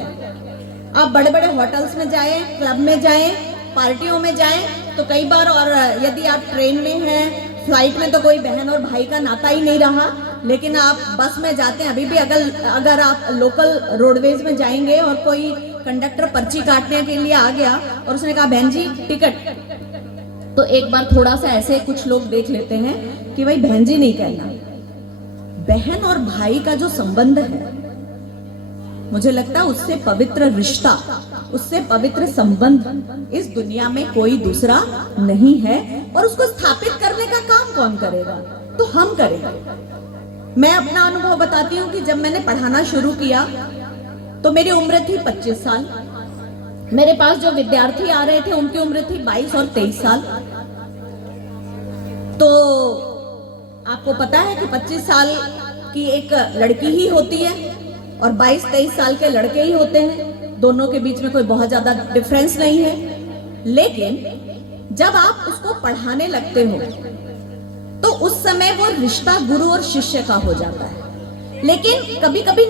आप बड़े बड़े होटल्स में जाएं, क्लब में जाएं, पार्टियों में जाएं तो कई बार, और यदि आप ट्रेन में हैं, फ्लाइट में तो कोई बहन और भाई का नाता ही नहीं रहा, लेकिन आप बस में जाते हैं, अभी भी अगर आप लोकल रोडवेज में जाएंगे और कोई कंडक्टर पर्ची काटने के लिए आ गया और उसने कहा बहन जी टिकट, तो एक बार थोड़ा सा ऐसे कुछ लोग देख लेते हैं कि भाई बहन जी नहीं कहना। बहन और भाई का जो संबंध है, मुझे लगता है उससे पवित्र रिश्ता, उससे पवित्र संबंध इस दुनिया में कोई दूसरा नहीं है। और उसको स्थापित करने का काम कौन करेगा? तो हम करेंगे। मैं अपना अनुभव बताती हूँ कि जब मैंने पढ़ाना शुरू किया तो मेरी उम्र थी 25 साल। मेरे पास जो विद्यार्थी आ रहे थे उनकी उम्र थी 22 और 23 साल। तो आपको पता है कि 25 साल की एक लड़की ही होती है और 22-23 साल के लड़के ही होते हैं, दोनों के बीच में कोई बहुत ज्यादा डिफरेंस नहीं है। लेकिन जब आप उसको पढ़ाने लगते हो तो उस समय वो रिश्ता गुरु और शिष्य का हो जाता है। लेकिन कभी कभी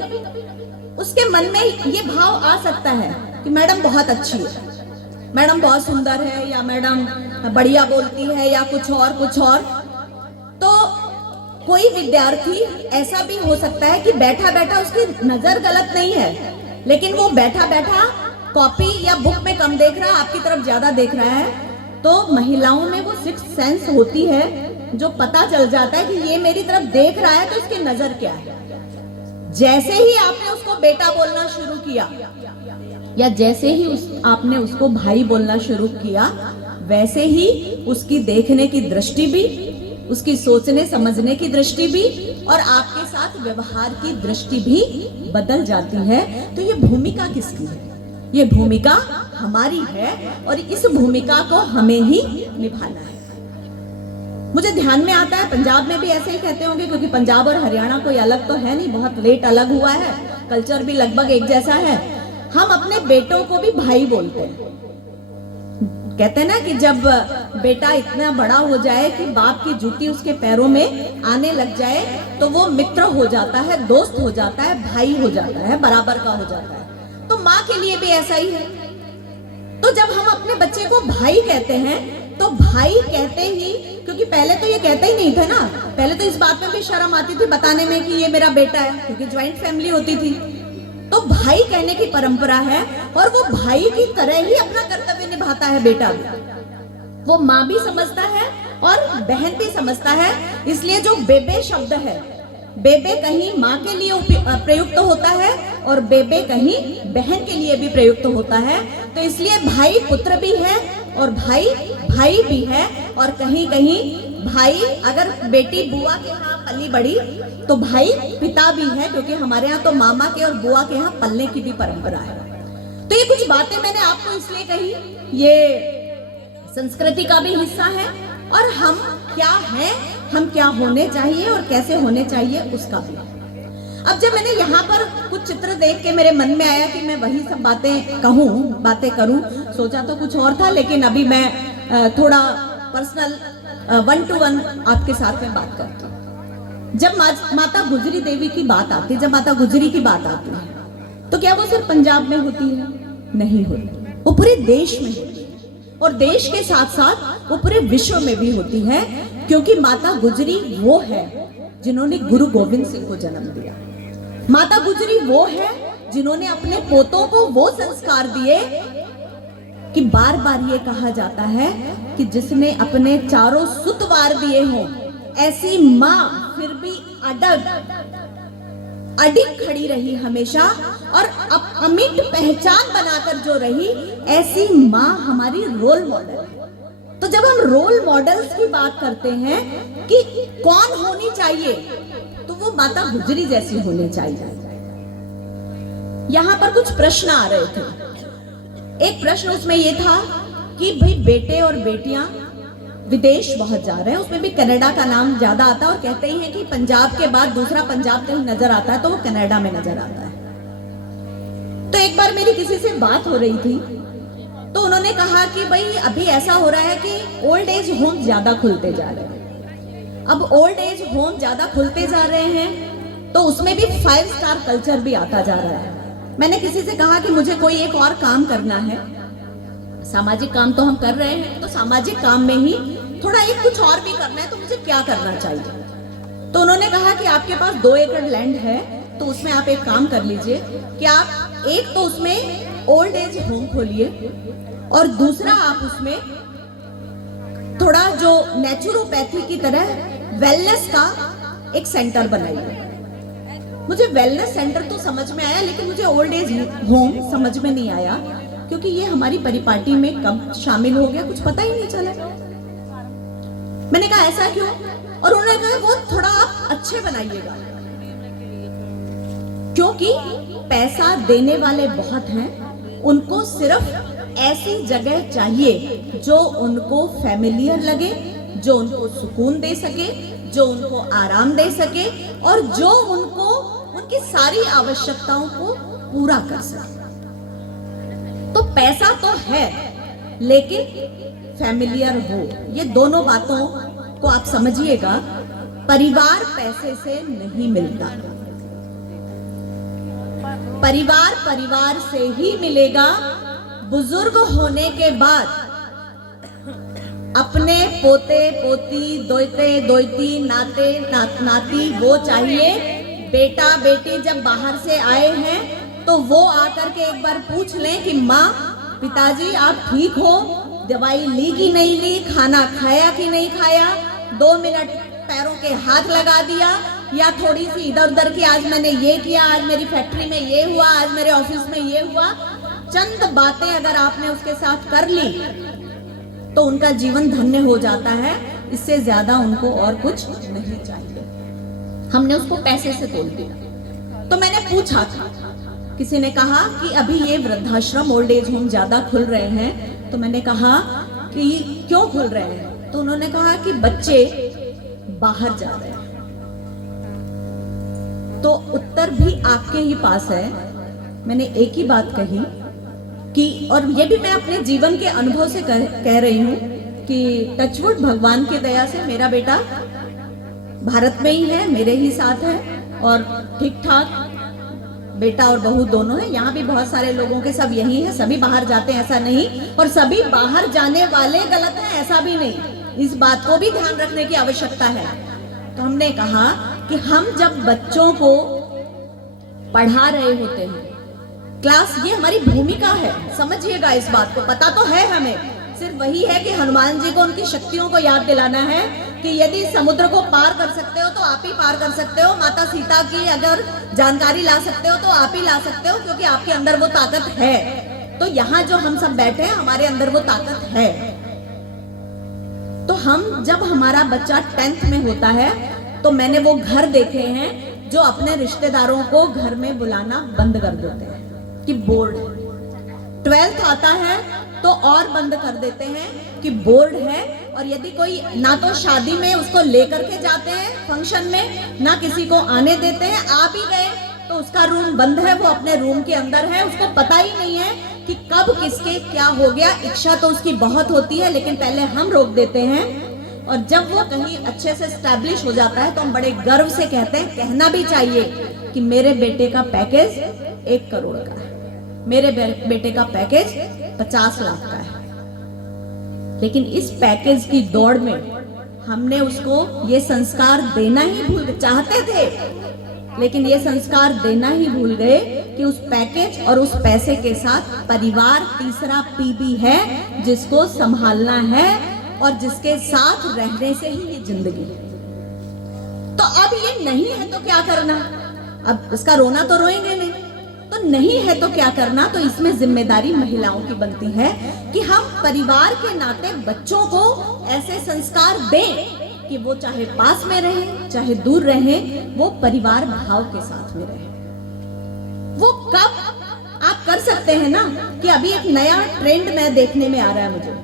उसके मन में ये भाव आ सकता है कि मैडम बहुत अच्छी है, मैडम बहुत सुंदर है, या मैडम बढ़िया बोलती है, या कुछ और। तो कोई विद्यार्थी ऐसा भी हो सकता है कि बैठा बैठा उसकी नजर गलत नहीं है, लेकिन वो बैठा बैठा कॉपी या बुक में कम देख रहा है, आपकी तरफ ज्यादा देख रहा है। तो महिलाओं में वो सिक्स्थ सेंस होती है, जो पता चल जाता है कि ये मेरी तरफ देख रहा है तो इसकी नजर क्या है। जैसे ही आपने उसको बेटा बोलना शुरू किया, या जैसे ही आपने उसको भाई बोलना शुरू किया, वैसे ही उसकी देखने की दृष्टि भी, उसकी सोचने समझने की दृष्टि भी और आपके साथ व्यवहार की दृष्टि भी बदल जाती है। तो ये भूमिका किसकी है? ये भूमिका हमारी है और इस भूमिका को हमें ही निभाना है। मुझे ध्यान में आता है पंजाब में भी ऐसे ही कहते होंगे, क्योंकि पंजाब और हरियाणा कोई अलग तो है नहीं, बहुत लेट अलग हुआ है, कल्चर भी लगभग एक जैसा है। हम अपने बेटों को भी भाई बोलते हैं। कहते हैं ना कि जब बेटा इतना बड़ा हो जाए कि बाप की जूती उसके पैरों में आने लग जाए तो वो मित्र हो जाता है, दोस्त हो जाता है, भाई हो जाता है, बराबर का हो जाता है। तो माँ के लिए भी ऐसा ही है। तो जब हम अपने बच्चे को भाई कहते हैं तो भाई कहते ही, क्योंकि पहले तो ये कहते ही नहीं थे ना, पहले तो इस बात में भी शर्म आती थी बताने में कि ये मेरा बेटा है, क्योंकि ज्वाइंट फैमिली होती थी। तो भाई कहने की परंपरा है और वो भाई की तरह ही अपना कर्तव्य निभाता है बेटा भी। वो माँ भी समझता है और बहन भी समझता है। इसलिए जो बेबे शब्द है, बेबे कहीं माँ के लिए प्रयुक्त होता है और बेबे कहीं बहन के लिए भी प्रयुक्त होता है। तो इसलिए भाई पुत्र भी है और भाई भाई भी है और कहीं कहीं भाई, अगर बेटी बुआ के यहाँ पली बड़ी तो भाई पिता भी है, क्योंकि हमारे यहाँ तो मामा के और बुआ के यहाँ पलने की भी परंपरा है। तो ये कुछ बातें मैंने आपको इसलिए कही, ये संस्कृति का भी हिस्सा है और हम क्या हैं, हम क्या होने चाहिए और कैसे होने चाहिए उसका भी। अब जब मैंने यहाँ पर कुछ चित्र देख के मेरे मन में आया कि मैं वही सब बातें कहूँ, बातें करूँ, सोचा तो कुछ और था, लेकिन अभी मैं थोड़ा पर्सनल 1-to-1 आपके साथ में बात करती हूँ। जब माता गुजरी देवी की बात आती है, जब माता गुजरी की बात आती है, तो क्या वो सिर्फ पंजाब में होती है? नहीं होती, वो पूरे देश में होती है और देश के साथ साथ वो पूरे विश्व में भी होती है, क्योंकि माता गुजरी वो है जिन्होंने गुरु गोविंद सिंह को जन्म दिया। माता गुजरी वो है जिन्होंने अपने पोतों को वो संस्कार दिए कि बार बार ये कहा जाता है कि जिसने अपने चारों सुत वार दिए हों, ऐसी माँ फिर भी अडिग खड़ी रही हमेशा और अमिट पहचान बनाकर जो रही, ऐसी माँ हमारी रोल मॉडल है। तो जब हम रोल मॉडल्स की बात करते हैं कि कौन होनी चाहिए, तो वो माता गुजरी जैसी होनी चाहिए। यहां पर कुछ प्रश्न आ रहे थे। एक प्रश्न उसमें ये था कि भाई बेटे और बेटियां विदेश बहुत जा रहे हैं, उसमें भी कनाडा का नाम ज्यादा आता है और कहते ही हैं कि पंजाब के बाद दूसरा पंजाब कहीं नजर आता है तो वो कनाडा में नजर आता है। तो एक बार मेरी किसी से बात हो रही थी, तो उन्होंने कहा कि भाई अभी ऐसा हो रहा है कि ओल्ड एज होम ज्यादा खुलते जा रहे हैं। अब ओल्ड एज होम ज्यादा खुलते जा रहे हैं तो उसमें भी 5 स्टार कल्चर भी आता जा रहा है। मैंने किसी से कहा कि मुझे कोई एक और काम करना है, सामाजिक काम तो हम कर रहे हैं, तो सामाजिक काम में ही थोड़ा एक कुछ और भी करना है, तो मुझे क्या करना चाहिए? तो उन्होंने कहा कि आपके पास 2 एकड़ लैंड है, तो उसमें आप एक काम कर लीजिए कि आप एक तो उसमें ओल्ड एज होम खोलिए और दूसरा आप उसमें थोड़ा जो नेचुरोपैथी की तरह वेलनेस का एक सेंटर बनाइए। मुझे वेलनेस सेंटर तो समझ में आया, लेकिन मुझे ओल्ड एज होम समझ में नहीं आया, क्योंकि ये हमारी परिपाटी में कब शामिल हो गया कुछ पता ही नहीं चला। मैंने कहा ऐसा क्यों? और उन्होंने कहा वो थोड़ा आप अच्छे बनाइएगा, क्योंकि पैसा देने वाले बहुत हैं, उनको सिर्फ ऐसी जगह चाहिए जो उनको फैमिलियर लगे, जो उनको सुकून दे सके, जो उनको आराम दे सके और जो उनको उनकी सारी आवश्यकताओं को पूरा कर सके। तो पैसा तो है, लेकिन फैमिलियर हो, ये दोनों बातों को आप समझिएगा। परिवार पैसे से नहीं मिलता, परिवार परिवार से ही मिलेगा। बुजुर्ग होने के बाद अपने पोते पोती, दोते दोती, नाते नाती वो चाहिए। बेटा बेटी जब बाहर से आए हैं तो वो आकर के एक बार पूछ लें कि माँ पिताजी आप ठीक हो, दवाई ली कि नहीं ली, खाना खाया कि नहीं खाया, 2 मिनट पैरों के हाथ लगा दिया, या थोड़ी सी इधर उधर की, आज मैंने ये किया, आज मेरी फैक्ट्री में ये हुआ, आज मेरे ऑफिस में ये हुआ। चंद बातें अगर आपने उसके साथ कर ली तो उनका जीवन धन्य हो जाता है। इससे ज्यादा उनको और कुछ नहीं चाहिए। हमने उसको पैसे से तोल दिया। तो मैंने पूछा था, किसी ने कहा कि अभी ये वृद्धाश्रम ओल्ड एज होम ज्यादा खुल रहे हैं, तो मैंने कहा कि क्यों खुल रहे हैं? तो उन्होंने कहा कि बच्चे बाहर जा रहे हैं। तो उत्तर भी आपके ही पास है। मैंने एक ही बात कही कि, और ये भी मैं अपने जीवन के अनुभव से कह रही हूँ कि टचवुड भगवान की दया से मेरा बेटा भारत में ही है, मेरे ही साथ है और ठीक ठाक बेटा और बहू दोनों है। यहाँ भी बहुत सारे लोगों के सब यही है, सभी बाहर जाते हैं ऐसा नहीं, और सभी बाहर जाने वाले गलत हैं ऐसा भी नहीं। इस बात को भी ध्यान रखने की आवश्यकता है। तो हमने कहा कि हम जब बच्चों को पढ़ा रहे होते हैं, क्लास ये हमारी भूमिका है, समझिएगा इस बात को। पता तो है हमें, सिर्फ वही है कि हनुमान जी को उनकी शक्तियों को याद दिलाना है कि यदि समुद्र को पार कर सकते हो तो आप ही पार कर सकते हो। माता सीता की अगर जानकारी ला सकते हो तो आप ही ला सकते हो, क्योंकि आपके अंदर वो ताकत है। तो यहाँ जो हम सब बैठे हैं हमारे अंदर वो ताकत है। तो हम जब हमारा बच्चा 10th में होता है तो मैंने वो घर देखे हैं जो अपने रिश्तेदारों को घर में बुलाना बंद कर देते हैं कि बोर्ड है। 12th आता है तो और बंद कर देते हैं कि बोर्ड है, और यदि कोई ना तो शादी में उसको लेकर के जाते हैं फंक्शन में, ना किसी को आने देते हैं, आ भी गए तो उसका रूम बंद है, वो अपने रूम के अंदर है, उसको पता ही नहीं है कि कब किसके क्या हो गया। इच्छा तो उसकी बहुत होती है, लेकिन पहले हम रोक देते हैं, और जब वो कहीं अच्छे से स्टैब्लिश हो जाता है तो हम बड़े गर्व से कहते हैं, कहना भी चाहिए कि मेरे बेटे का पैकेज 1 करोड़ का है, मेरे बेटे का पैकेज 50 लाख का है। लेकिन इस पैकेज की दौड़ में हमने उसको ये संस्कार देना ही भूल गए, चाहते थे लेकिन ये संस्कार देना ही भूल गए कि उस पैकेज और उस पैसे के साथ परिवार तीसरा पी भी है जिसको संभालना है और जिसके साथ रहने से ही ये जिंदगी है। तो अब ये नहीं है तो क्या करना, अब इसका रोना तो रोएंगे नहीं, तो नहीं है तो क्या करना। तो इसमें जिम्मेदारी महिलाओं की बनती है कि हम परिवार के नाते बच्चों को ऐसे संस्कार दें कि वो चाहे पास में रहे चाहे दूर रहे, वो परिवार भाव के साथ में रहे। वो कब आप कर सकते हैं ना कि अभी एक नया ट्रेंड में देखने में आ रहा है मुझे,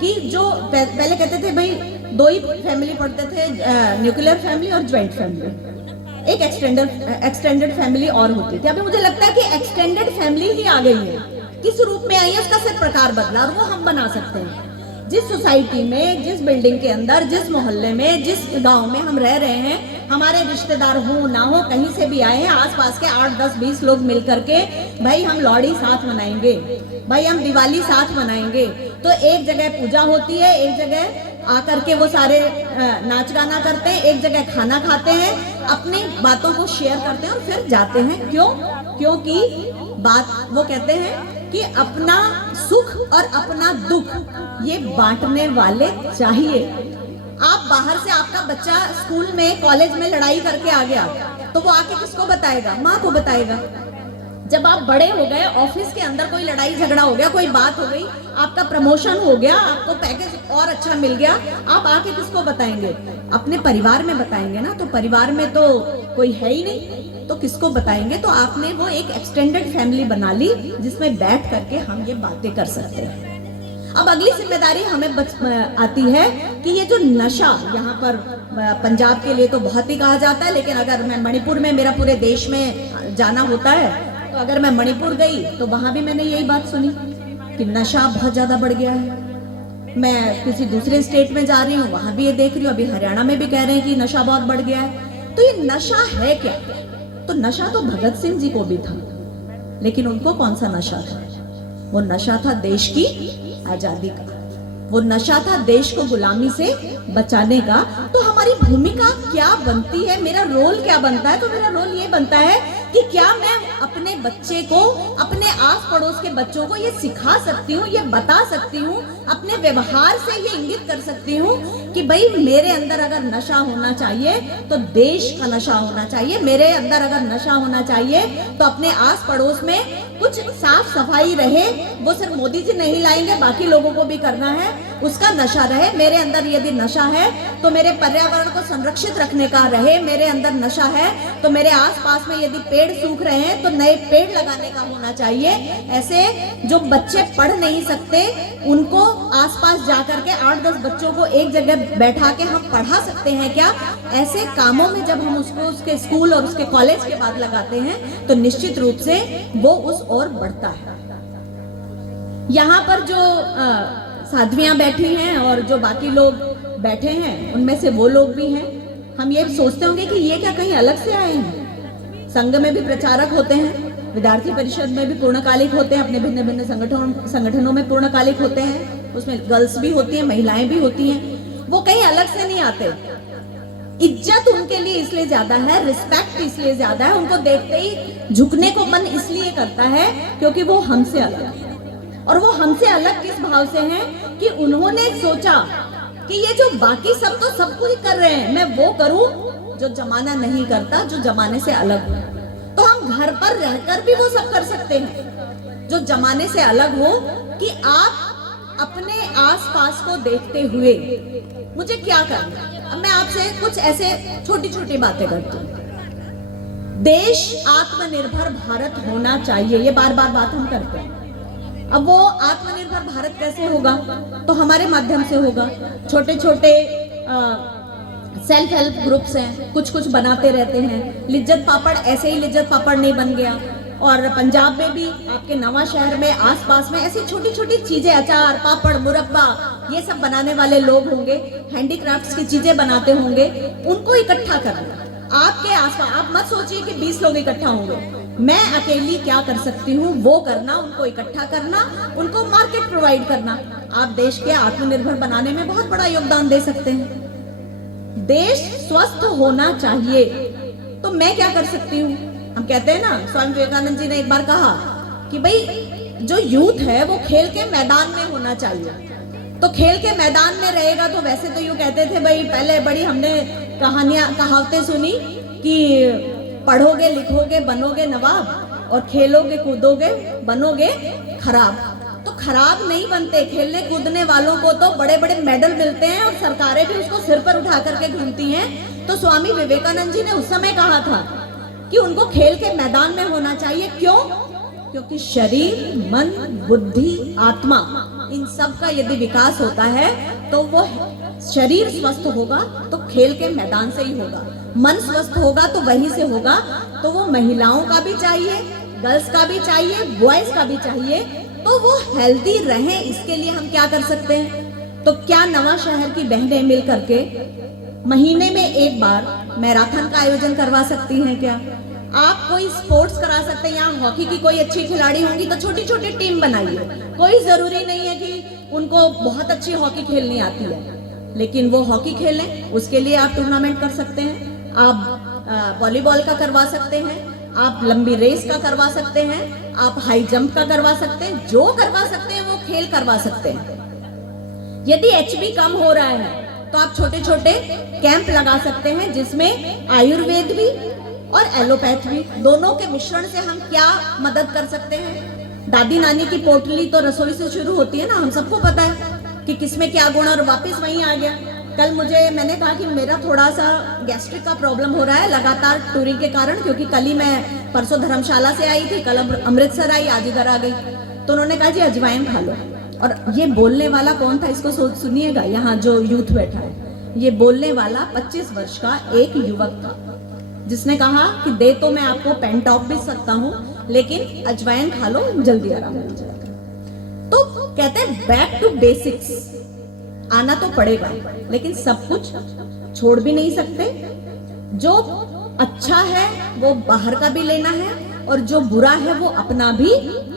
कि जो पहले कहते थे भाई 2 ही फैमिली पढ़ते थे, न्यूक्लियर फैमिली और ज्वाइंट फैमिली, एक एक्सटेंडेड फैमिली और होती थी। अभी मुझे लगता है कि एक्सटेंडेड फैमिली ही आ गई है, किस रूप में आई है उसका सिर्फ प्रकार बदला, और वो हम बना सकते हैं। जिस सोसाइटी में, जिस बिल्डिंग के अंदर, जिस मोहल्ले में, जिस गांव में हम रह रहे हैं, हमारे रिश्तेदार हो ना हो, कहीं से भी आए हैं, आसपास के 8, 10, 20 लोग मिल करके भाई हम लोहड़ी साथ मनाएंगे, भाई हम दिवाली साथ मनाएंगे, तो एक जगह पूजा होती है, एक जगह आकर के वो सारे नाच गाना करते हैं, एक जगह खाना खाते हैं, अपनी बातों को शेयर करते हैं और फिर जाते हैं। क्यों? क्योंकि बात वो कहते हैं कि अपना सुख और अपना दुख ये बांटने वाले चाहिए। आप बाहर से, आपका बच्चा स्कूल में, कॉलेज में लड़ाई करके आ गया तो वो आके किसको बताएगा? माँ को बताएगा। जब आप बड़े हो गए, ऑफिस के अंदर कोई लड़ाई झगड़ा हो गया, कोई बात हो गई, आपका प्रमोशन हो गया, आपको पैकेज और अच्छा मिल गया, आप आके किसको बताएंगे? अपने परिवार में बताएंगे ना। तो परिवार में तो कोई है ही नहीं, तो किसको बताएंगे? तो आपने वो एक एक्सटेंडेड फैमिली बना ली जिसमें बैठ करके हम ये बातें कर सकते हैं। अब अगली जिम्मेदारी हमें आती है कि ये जो नशा, यहाँ पर पंजाब के लिए तो बहुत ही कहा जाता है, लेकिन अगर मैं मणिपुर में, मेरा पूरे देश में जाना होता है, तो अगर मैं मणिपुर गई तो वहां भी मैंने यही बात सुनी कि नशा बहुत ज्यादा बढ़ गया है। मैं किसी दूसरे स्टेट में जा रही हूँ, वहां भी ये देख रही हूँ, अभी हरियाणा में भी कह रहे हैं कि नशा बहुत बढ़ गया है। तो ये नशा है क्या? तो नशा तो भगत सिंह जी को भी था, लेकिन उनको कौन सा नशा था? वो नशा था देश की आजादी का, वो नशा था देश को गुलामी से बचाने का। तो हमारी भूमिका क्या बनती है, मेरा रोल क्या बनता है? तो मेरा रोल ये बनता है कि क्या मैं अपने बच्चे को, अपने आस पड़ोस के बच्चों को ये सिखा सकती हूँ, ये बता सकती हूँ, अपने व्यवहार से ये इंगित कर सकती हूँ कि भाई मेरे अंदर अगर नशा होना चाहिए तो देश का नशा होना चाहिए, मेरे अंदर अगर नशा होना चाहिए तो अपने आस पड़ोस में कुछ साफ सफाई रहे, वो सिर्फ मोदी जी नहीं लाएंगे, बाकी लोगों को भी करना है, उसका नशा रहे। मेरे अंदर यदि नशा है तो मेरे पर्यावरण को संरक्षित रखने का रहे, मेरे अंदर नशा है तो मेरे आसपास में यदि पेड़ सूख रहे हैं तो नए पेड़ लगाने का होना चाहिए। ऐसे जो बच्चे पढ़ नहीं सकते उनको आसपास जाकर के 8-10 बच्चों को एक जगह बैठा के हम पढ़ा सकते हैं क्या? ऐसे कामों में जब हम उसको उसके स्कूल और उसके कॉलेज के बाद लगाते हैं तो निश्चित रूप से वो उस ओर बढ़ता है। यहाँ पर जो साध्वियां बैठी हैं और जो बाकी लोग बैठे हैं, उनमें से वो लोग भी हैं। हम ये सोचते होंगे कि ये क्या कहीं अलग से आए हैं? संघ में भी प्रचारक होते हैं, विद्यार्थी परिषद में भी पूर्णकालिक होते हैं, अपने भिन्न भिन्न संगठनों में पूर्णकालिक होते हैं, उसमें गर्ल्स भी होती हैं, महिलाएं भी होती हैं। वो कहीं अलग से नहीं आते। इज्जत उनके लिए इसलिए ज्यादा है, रिस्पेक्ट इसलिए ज्यादा है, उनको देखते ही झुकने को मन इसलिए करता है क्योंकि वो हमसे अलग है। और वो हमसे अलग किस भाव से हैं कि उन्होंने सोचा कि ये जो बाकी सब तो सब कुछ कर रहे हैं, मैं वो करूं जो जमाना नहीं करता, जो जमाने से अलग हो। तो हम घर पर रहकर भी वो सब कर सकते हैं जो जमाने से अलग हो, कि आप अपने आसपास को देखते हुए मुझे क्या करना है। अब मैं आपसे कुछ ऐसे छोटी छोटी बातें करती हूँ। देश आत्मनिर्भर भारत होना चाहिए, ये बार बार बात हम करते हैं। अब वो आत्मनिर्भर भारत कैसे होगा? तो हमारे माध्यम से होगा। छोटे छोटे सेल्फ हेल्प ग्रुप्स हैं, कुछ कुछ बनाते रहते हैं। लिज्जत पापड़ ऐसे ही लिज्जत पापड़ नहीं बन गया। और पंजाब में भी आपके नवा शहर में आसपास में ऐसी छोटी छोटी चीजें, अचार, पापड़, मुरब्बा, ये सब बनाने वाले लोग होंगे, हैंडीक्राफ्ट्स की चीजें बनाते होंगे। उनको इकट्ठा करना आपके आसपास। आप मत सोचिए कि 20 लोग इकट्ठा होंगे। मैं अकेली क्या कर सकती हूँ वो करना, उनको इकट्ठा करना, उनको मार्केट प्रोवाइड करना। आप देश के आत्मनिर्भर बनाने में बहुत बड़ा योगदान दे सकते हैं। देश स्वस्थ होना चाहिए, तो मैं क्या कर सकती हूँ? हम कहते हैं ना, स्वामी विवेकानंद जी ने एक बार कहा कि भाई जो यूथ है वो खेल के मैदान में होना चाहिए। तो खेल के मैदान में रहेगा तो वैसे तो यूँ कहते थे भाई, पहले बड़ी हमने कहावतें सुनी कि पढ़ोगे लिखोगे बनोगे नवाब, और खेलोगे कूदोगे बनोगे खराब। तो खराब नहीं बनते, खेलने कूदने वालों को तो बड़े बड़े मेडल मिलते हैं और सरकारें भी उसको सिर पर उठा करके घूमती हैं। तो स्वामी विवेकानंद जी ने उस समय कहा था कि उनको खेल के मैदान में होना चाहिए। क्यों? क्योंकि शरीर, मन, बुद्धि, आत्मा, इन सब का यदि विकास होता है तो वो शरीर स्वस्थ होगा तो खेल के मैदान से ही होगा। मन स्वस्थ होगा तो वहीं से होगा। तो वो महिलाओं का भी चाहिए, गर्ल्स का भी चाहिए, बॉयज का भी चाहिए, तो वो हेल्दी रहें। इसके लिए हम क्या कर सकते हैं? तो क्या नवा शहर की बहनें मिल करके महीने में एक बार मैराथन का आयोजन करवा सकती हैं क्या? आप कोई स्पोर्ट्स करा सकते हैं। यहाँ हॉकी की कोई अच्छी खिलाड़ी होंगी तो छोटी छोटी टीम बनाइए। कोई जरूरी नहीं है कि उनको बहुत अच्छी हॉकी खेलनी आती है, लेकिन वो हॉकी खेलें, उसके लिए आप टूर्नामेंट कर सकते हैं। आप वॉलीबॉल का करवा सकते हैं, आप लंबी रेस का करवा सकते हैं, आप हाई जंप का करवा सकते हैं। जो करवा सकते हैं वो खेल करवा सकते हैं। यदि HB कम हो रहा है तो आप छोटे छोटे कैंप लगा सकते हैं, जिसमें आयुर्वेद भी और एलोपैथ भी, दोनों के मिश्रण से हम क्या मदद कर सकते हैं। दादी नानी की पोटली तो रसोई से शुरू होती है ना, हम सबको पता है कि किसमें क्या गुण, और वापस वहीं आ गया। कल मैंने कहा कि मेरा थोड़ा सा गैस्ट्रिक का प्रॉब्लम हो रहा है लगातार टूरिंग के कारण, क्योंकि कल ही मैं परसों धर्मशाला से आई थी, कल अमृतसर आई, आज इधर आ गई। तो उन्होंने कहा जी अजवाइन खा लो। और ये बोलने वाला कौन था, इसको सुनिएगा, यहाँ जो यूथ बैठा है, ये बोलने वाला 25 वर्ष का एक युवक था, जिसने कहा कि दे तो मैं आपको पेन टॉप भी सकता हूँ, लेकिन अजवाइन खा लो, जल्दी आराम मिल जाएगा। तो कहते हैं बैक टू बेसिक्स, आना तो पड़ेगा, लेकिन सब कुछ छोड़ भी नहीं सकते। जो अच्छा है वो बाहर का भी लेना है, और जो बुरा है वो अपना भी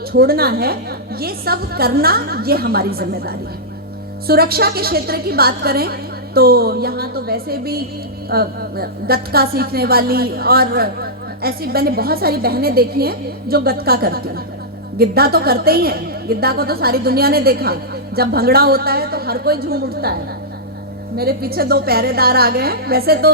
छोड़ना है। ये सब करना, ये हमारी जिम्मेदारी है। सुरक्षा के क्षेत्र की बात करें तो यहाँ तो वैसे भी गतका सीखने वाली और ऐसी मैंने बहुत सारी बहनें देखी हैं जो गतका करती हैं। गिद्दा तो करते ही हैं, गिद्दा को तो सारी दुनिया ने देखा। जब भंगड़ा होता है तो हर कोई झूम उठता है। मेरे पीछे 2 पहरेदार आ गए हैं। वैसे तो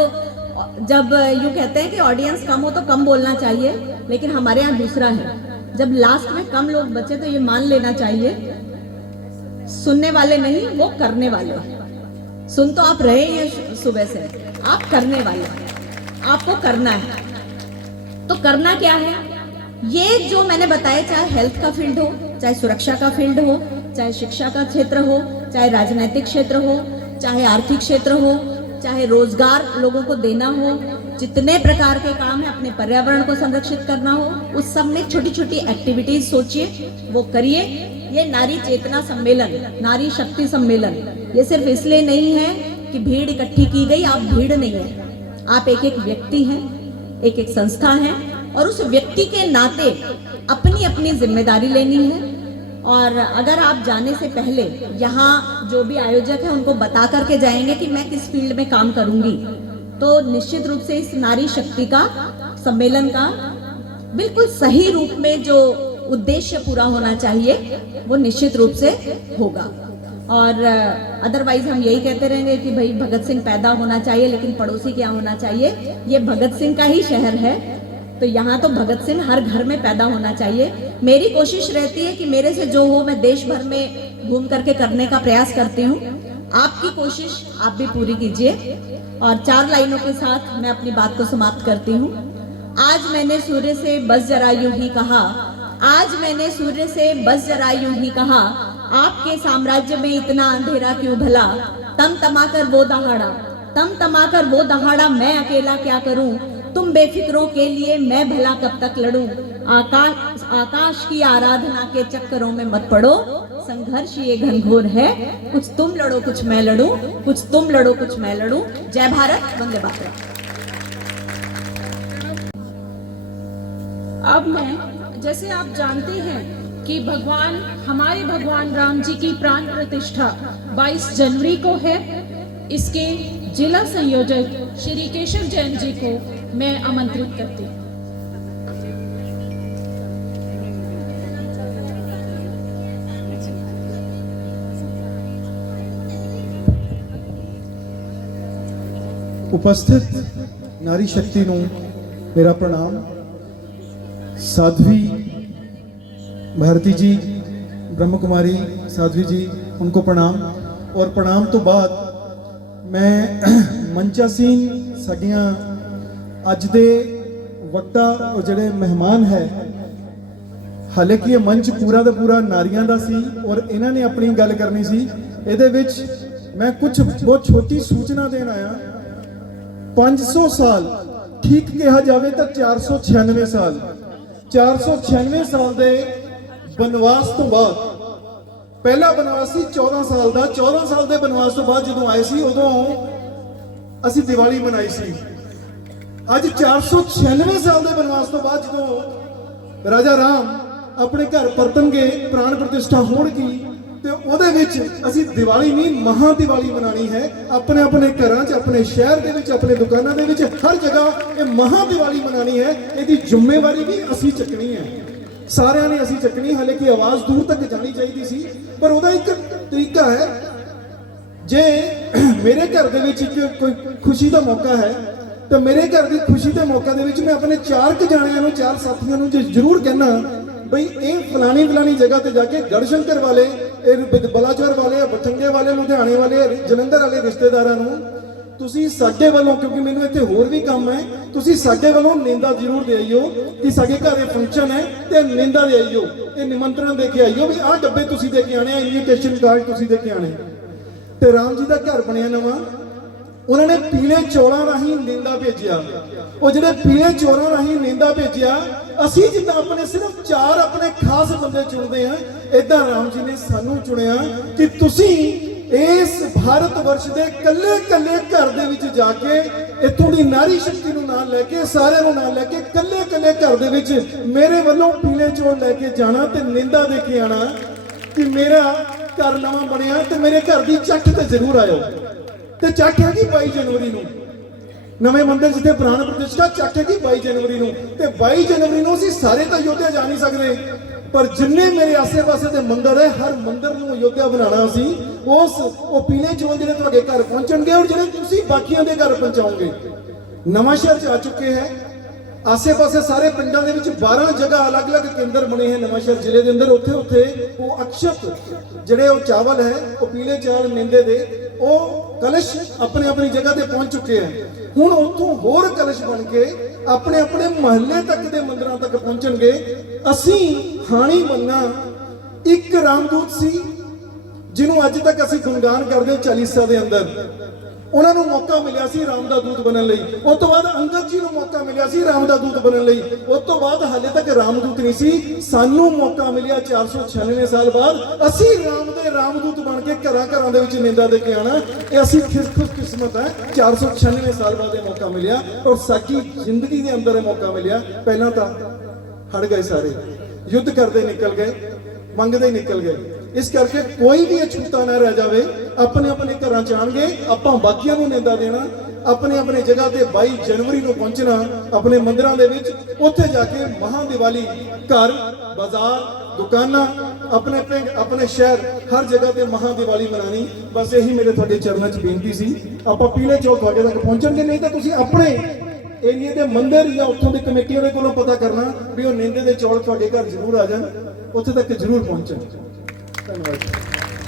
जब यूँ कहते हैं कि ऑडियंस कम हो तो कम बोलना चाहिए, लेकिन हमारे यहाँ दूसरा है, जब लास्ट में कम लोग बचे तो ये मान लेना चाहिए, सुनने वाले नहीं, वो करने वाले। सुन तो आप रहे हैं सुबह से, आप करने वाले, आपको करना है। तो करना क्या है? ये जो मैंने बताया, चाहे हेल्थ का फील्ड हो, चाहे सुरक्षा का फील्ड हो, चाहे शिक्षा का क्षेत्र हो, चाहे राजनीतिक क्षेत्र हो, चाहे आर्थिक क्षेत्र हो, चाहे रोजगार लोगों को देना हो, जितने प्रकार के काम है, अपने पर्यावरण को संरक्षित करना हो, उस सब में छोटी छोटी एक्टिविटीज सोचिए, वो करिए। ये नारी चेतना सम्मेलन, नारी शक्ति सम्मेलन, ये सिर्फ इसलिए नहीं है कि भीड़ इकट्ठी की गई। आप भीड़ नहीं है, आप एक एक व्यक्ति हैं, एक एक संस्था है, और उस व्यक्ति के नाते अपनी अपनी जिम्मेदारी लेनी है। और अगर आप जाने से पहले यहाँ जो भी आयोजक है उनको बता करके जाएंगे कि मैं किस फील्ड में काम करूंगी, तो निश्चित रूप से इस नारी शक्ति का सम्मेलन का बिल्कुल सही रूप में जो उद्देश्य पूरा होना चाहिए वो निश्चित रूप से होगा। और अदरवाइज हम यही कहते रहेंगे कि भाई भगत सिंह पैदा होना चाहिए, लेकिन पड़ोसी क्या होना चाहिए। ये भगत सिंह का ही शहर है, तो यहाँ तो भगत सिंह हर घर में पैदा होना चाहिए। मेरी कोशिश रहती है कि मेरे से जो हो मैं देश भर में घूम करके करने का प्रयास करती हूँ। आपकी कोशिश आप भी पूरी कीजिए। और 4 लाइनों के साथ मैं अपनी बात को समाप्त करती हूँ। आज मैंने सूर्य से बस जरा यूं ही कहा, आज मैंने सूर्य से बस जरा यूं ही कहा, आपके साम्राज्य में इतना अंधेरा क्यों भला, तम तमाकर वो दहाड़ा मैं अकेला क्या करूं, तुम बेफिक्रों के लिए मैं भला कब तक लड़ूं, आकाश की आराधना के चक्करों में मत पड़ो, संघर्ष ये घनघोर है, कुछ तुम लड़ो कुछ मैं लड़ूं, कुछ तुम लड़ो कुछ मैं लड़ूं। जय भारत, वंदे मातरम। अब मैं, जैसे आप जानते हैं कि हमारे भगवान राम जी की प्राण प्रतिष्ठा 22 जनवरी को है, इसके जिला संयोजक श्री केशव जैन जी को मैं आमंत्रित करती हूँ। उपस्थित नारी शक्ति ਨੂੰ मेरा प्रणाम। साध्वी भारती जी, ब्रह्म कुमारी साध्वी जी, उनको प्रणाम। और प्रणाम तो बाद मैं मंचासीन साडियां अज दे वक्ता और ਜਿਹੜੇ ਮਹਿਮਾਨ है, ਹਾਲਾਂਕਿ ਇਹ ਮੰਚ ਪੂਰਾ ਦਾ ਪੂਰਾ ਨਾਰੀਆਂ ਦਾ ਸੀ ਔਰ ਇਹਨਾਂ ਨੇ ਆਪਣੀ ਗੱਲ ਕਰਨੀ ਸੀ। ਇਹਦੇ ਵਿੱਚ ਮੈਂ ਕੁਝ ਬਹੁਤ ਛੋਟੀ ਸੂਚਨਾ ਦੇਣ ਆਇਆ। 500 ਸਾਲ ਠੀਕ ਕਿਹਾ ਜਾਵੇ ਤਾਂ 496 ਸਾਲ 496 ਸਾਲ ਦੇ ਬਨਵਾਸ ਤੋਂ ਬਾਅਦ, ਪਹਿਲਾ ਬਨਵਾਸ ਸੀ 14 ਸਾਲ ਦਾ, 14 ਸਾਲ ਦੇ ਬਨਵਾਸ ਤੋਂ ਬਾਅਦ ਜਦੋਂ ਆਏ ਸੀ ਉਦੋਂ ਅਸੀਂ ਦੀਵਾਲੀ ਮਨਾਈ ਸੀ। ਅੱਜ 496 ਸਾਲ ਦੇ ਬਨਵਾਸ ਤੋਂ ਬਾਅਦ ਜਦੋਂ ਰਾਜਾ ਰਾਮ ਆਪਣੇ ਘਰ ਪਰਤਣਗੇ, ਪ੍ਰਾਣ ਪ੍ਰਤਿਸ਼ਠਾ ਹੋਣਗੀ, ਤੇ ਉਹਦੇ ਵਿੱਚ ਅਸੀਂ ਦੀਵਾਲੀ ਨਹੀਂ ਮਹਾ ਦੀਵਾਲੀ ਮਨਾਣੀ ਹੈ। ਆਪਣੇ ਆਪਣੇ ਘਰਾਂ 'ਚ, ਆਪਣੇ ਸ਼ਹਿਰ ਦੇ ਵਿੱਚ, ਆਪਣੇ ਦੁਕਾਨਾਂ ਦੇ ਵਿੱਚ, ਹਰ ਜਗ੍ਹਾ ਇਹ ਮਹਾ ਦੀਵਾਲੀ ਮਨਾਣੀ ਹੈ। ਇਹਦੀ ਜ਼ਿੰਮੇਵਾਰੀ ਵੀ ਅਸੀਂ ਚੱਕਣੀ ਹੈ, ਸਾਰਿਆਂ ਨੇ ਅਸੀਂ ਚੱਕਣੀ। ਹਾਲਾਂਕਿ ਆਵਾਜ਼ ਦੂਰ ਤੱਕ ਜਾਣੀ ਚਾਹੀਦੀ ਸੀ, ਪਰ ਉਹਦਾ ਇੱਕ ਤਰੀਕਾ ਹੈ। ਜੇ ਮੇਰੇ ਘਰ ਦੇ ਵਿੱਚ ਕੋਈ ਖੁਸ਼ੀ ਦਾ ਮੌਕਾ ਹੈ ਤਾਂ ਮੇਰੇ ਘਰ ਦੀ ਖੁਸ਼ੀ ਦੇ ਮੌਕੇ ਦੇ ਵਿੱਚ ਮੈਂ ਆਪਣੇ 4 ਜਾਣਿਆਂ ਨੂੰ, 4 ਸਾਥੀਆਂ ਨੂੰ ਜ਼ਰੂਰ ਕਹਿਣਾ ਬਈ ਇਹ ਫਲਾਣੀ ਜਗ੍ਹਾ ਤੇ ਜਾ ਕੇ ਗੜਸ਼ੰਕਰ ਵਾਲੇ, ਇਹ ਬਲਾਚੌਰ ਵਾਲੇ, ਬਠਿੰਡੇ ਵਾਲੇ, ਲੁਧਿਆਣੇ ਵਾਲੇ, ਜਲੰਧਰ ਵਾਲੇ ਰਿਸ਼ਤੇਦਾਰਾਂ ਨੂੰ ਤੁਸੀਂ ਸਾਡੇ ਵੱਲੋਂ, ਕਿਉਂਕਿ ਮੈਨੂੰ ਇੱਥੇ ਹੋਰ ਵੀ ਕੰਮ ਹੈ, ਤੁਸੀਂ ਸਾਡੇ ਵੱਲੋਂ ਨਿੰਦਾ ਜ਼ਰੂਰ ਦੇ ਆਈਓ ਕਿ ਸਾਡੇ ਘਰ ਇਹ ਫੰਕਸ਼ਨ ਹੈ ਤੇ ਨਿੰਦਾ ਦੇ ਆਈਓ, ਇਹ ਨਿਮੰਤਰਣ ਦੇ ਕੇ ਆਈਓ ਵੀ ਆਹ ਡੱਬੇ ਤੁਸੀਂ ਦੇ ਕੇ ਆਣੇ ਆ, ਇਨਵੀਟੇਸ਼ਨ ਕਾਰਡ ਤੁਸੀਂ ਦੇ ਕੇ ਆਣੇ। ਤੇ ਰਾਮ ਜੀ ਦਾ ਘਰ ਬਣਿਆ ਨਵਾਂ, ਉਹਨਾਂ ਨੇ ਪੀਲੇ ਚੌਲਾਂ ਰਾਹੀਂ ਨਿੰਦਾ ਭੇਜਿਆ। ਉਹ ਜਿਹੜੇ ਪੀਲੇ ਚੌਲਾਂ ਰਾਹੀਂ ਨਿੰਦਾ ਭੇਜਿਆ, ਅਸੀਂ ਜਿੱਦਾਂ ਆਪਣੇ ਸਿਰਫ 4 ਆਪਣੇ ਖਾਸ ਬੰਦੇ ਚੁਣਦੇ ਆ, ਇਦਾਂ ਰਾਮ ਜੀ ਨੇ ਸਾਨੂੰ ਚੁਣਿਆ ਕਿ ਤੁਸੀਂ ਇਸ ਭਾਰਤ ਵਰਸ਼ ਦੇ ਕੱਲੇ ਘਰ ਦੇ ਵਿੱਚ ਜਾ ਕੇ ਇੱਥੋਂ ਦੀ ਨਾਰੀ ਸ਼ਕਤੀ ਨੂੰ ਨਾਲ ਲੈ ਕੇ, ਸਾਰਿਆਂ ਨੂੰ ਨਾਲ ਲੈ ਕੇ, ਕੱਲੇ ਘਰ ਦੇ ਵਿੱਚ ਮੇਰੇ ਵੱਲੋਂ ਪੀਲੇ ਚੌਲ ਲੈ ਕੇ ਜਾਣਾ ਤੇ ਨਿੰਦਾ ਦੇ ਕੇ ਆਣਾ ਕਿ ਮੇਰਾ ਘਰ ਨਵਾਂ ਬਣਿਆ ਤੇ ਮੇਰੇ ਘਰ ਦੀ ਚੱਕ ਤੇ ਜ਼ਰੂਰ ਆਇਓ। ਤੇ ਚੱਕ ਹੈਗੀ 22 ਜਨਵਰੀ ਨੂੰ, ਨਵੇਂ ਮੰਦਿਰ ਜਿੱਥੇ ਪ੍ਰਾਣ ਪ੍ਰਤਿਸ਼ਠਾ, ਚੱਕ ਹੈਗੀ 22 ਜਨਵਰੀ ਨੂੰ। ਤੇ 22 ਜਨਵਰੀ ਨੂੰ ਅਸੀਂ ਸਾਰੇ ਤਾਂ ਅਯੋਧਿਆ ਜਾ ਨਹੀਂ ਸਕਦੇ, ਪਰ ਜਿੰਨੇ ਮੇਰੇ ਆਸੇ-ਪਾਸੇ ਦੇ ਮੰਦਿਰ ਹੈ, ਹਰ ਮੰਦਿਰ ਨੂੰ ਅਯੋਧਿਆ ਬਣਾਉਣਾ ਸੀ। ਉਹ ਪੀਲੇ ਚੌਲ ਜਿਹੜੇ ਤੁਹਾਡੇ ਘਰ ਪਹੁੰਚਣਗੇ ਔਰ ਜਿਹੜੇ ਤੁਸੀਂ ਬਾਕੀਆਂ ਦੇ ਘਰ ਪਹੁੰਚਾਓਗੇ। ਨਵਾਂ ਸ਼ਹਿਰ 'ਚ ਆ ਚੁੱਕੇ ਹੈ, ਆਸੇ-ਪਾਸੇ ਸਾਰੇ ਪਿੰਡਾਂ ਦੇ ਵਿੱਚ 12 ਜਗ੍ਹਾ ਅਲੱਗ-ਅਲੱਗ ਕੇਂਦਰ ਬਣੇ ਹੈ ਨਵਾਂ ਸ਼ਹਿਰ ਜ਼ਿਲ੍ਹੇ ਦੇ ਅੰਦਰ। ਉੱਥੇ ਉਹ ਅਕਸ਼ਤ ਜਿਹੜੇ ਉਹ ਚਾਵਲ ਹੈ, ਉਹ ਪੀਲੇ ਚਾਵਲ ਨਿੰਦੇ ਦੇ, ਉਹ ਕਲਸ਼ ਆਪਣੀ ਜਗ੍ਹਾ ਤੇ ਪਹੁੰਚ ਚੁੱਕੇ ਹੈ। ਹੁਣ ਉੱਥੋਂ ਹੋਰ ਕਲਸ਼ ਬਣ ਕੇ ਆਪਣੇ ਮਹੱਲੇ ਤੱਕ ਦੇ ਮੰਦਿਰਾਂ ਤੱਕ ਪਹੁੰਚਣਗੇ। ਅਸੀਂ ਹਾਣੀ ਮੰਨਾ ਇੱਕ ਰਾਮਦੂਤ ਸੀ ਜਿਹਨੂੰ ਅੱਜ ਤੱਕ ਅਸੀਂ ਗੁਣਗਾਨ ਕਰਦੇ 40 ਦੇ ਅੰਦਰ। ਉਹਨਾਂ ਨੂੰ ਮੌਕਾ ਮਿਲਿਆ ਸੀ ਰਾਮ ਦਾ ਦੂਤ ਬਣਨ ਲਈ। ਉਸ ਤੋਂ ਬਾਅਦ ਅੰਗਦ ਜੀ ਨੂੰ ਮੌਕਾ ਮਿਲਿਆ ਸੀ ਰਾਮ ਦਾ ਦੂਤ ਬਣਨ ਲਈ। ਉਸ ਤੋਂ ਬਾਅਦ ਹਾਲੇ ਤੱਕ ਰਾਮਦੂਤ ਨਹੀਂ ਸੀ, ਸਾਨੂੰ ਮੌਕਾ ਮਿਲਿਆ 496 ਸਾਲ ਬਾਅਦ। ਅਸੀਂ ਰਾਮ ਦੇ ਰਾਮਦੂਤ ਬਣ ਕੇ ਘਰਾਂ ਦੇ ਵਿੱਚ ਨਿੰਦਾ ਦੇ ਕੇ ਆਣਾ। ਇਹ ਅਸੀਂ ਖੁਸ਼ਕਿਸਮਤ ਹੈ, 496 ਸਾਲ ਬਾਅਦ ਇਹ ਮੌਕਾ ਮਿਲਿਆ ਔਰ ਸਾਡੀ ਜ਼ਿੰਦਗੀ ਦੇ ਅੰਦਰ ਇਹ ਮੌਕਾ ਮਿਲਿਆ। ਪਹਿਲਾਂ ਤਾਂ ਹੜ ਗਏ ਸਾਰੇ, ਯੁੱਧ ਕਰਦੇ ਨਿਕਲ ਗਏ, ਮੰਗਦੇ ਨਿਕਲ ਗਏ। ਇਸ ਕਰਕੇ ਕੋਈ ਵੀ ਅਛੂਤਾ ਨਾ ਰਹਿ ਜਾਵੇ। ਆਪਣੇ ਘਰਾਂ ਚ ਆਣਗੇ, ਆਪਾਂ ਬਾਕੀਆਂ ਨੂੰ ਨਿੰਦਾ ਦੇਣਾ। ਆਪਣੇ ਜਗ੍ਹਾ ਤੇ 22 ਜਨਵਰੀ ਨੂੰ ਪਹੁੰਚਣਾ ਆਪਣੇ ਮੰਦਿਰਾਂ ਦੇ ਵਿੱਚ। ਉੱਥੇ ਜਾ ਕੇ ਮਹਾ ਦੀਵਾਲੀ, ਘਰ, ਬਾਜ਼ਾਰ, ਦੁਕਾਨਾਂ, ਆਪਣੇ ਪਿੰਡ, ਆਪਣੇ ਸ਼ਹਿਰ, ਹਰ ਜਗ੍ਹਾ ਤੇ ਮਹਾ ਦੀਵਾਲੀ ਮਨਾਣੀ। ਬਸ ਇਹੀ ਮੇਰੇ ਤੁਹਾਡੇ ਚਰਨਾਂ 'ਚ ਬੇਨਤੀ ਸੀ। ਆਪਾਂ ਪੀਲੇ ਚੌਲ ਤੁਹਾਡੇ ਤੱਕ ਪਹੁੰਚਣਗੇ, ਨਹੀਂ ਤਾਂ ਤੁਸੀਂ ਆਪਣੇ ਏਰੀਏ ਦੇ ਮੰਦਿਰ ਜਾਂ ਉੱਥੋਂ ਦੀ ਕਮੇਟੀਆਂ ਦੇ ਕੋਲੋਂ ਪਤਾ ਕਰਨਾ ਵੀ ਉਹ ਨਿੰਦੇ ਦੇ ਚੌਲ ਤੁਹਾਡੇ ਘਰ ਜ਼ਰੂਰ ਆ ਜਾਣ, ਉੱਥੇ ਤੱਕ ਜ਼ਰੂਰ ਪਹੁੰਚਣ। ਧੰਨਵਾਦ।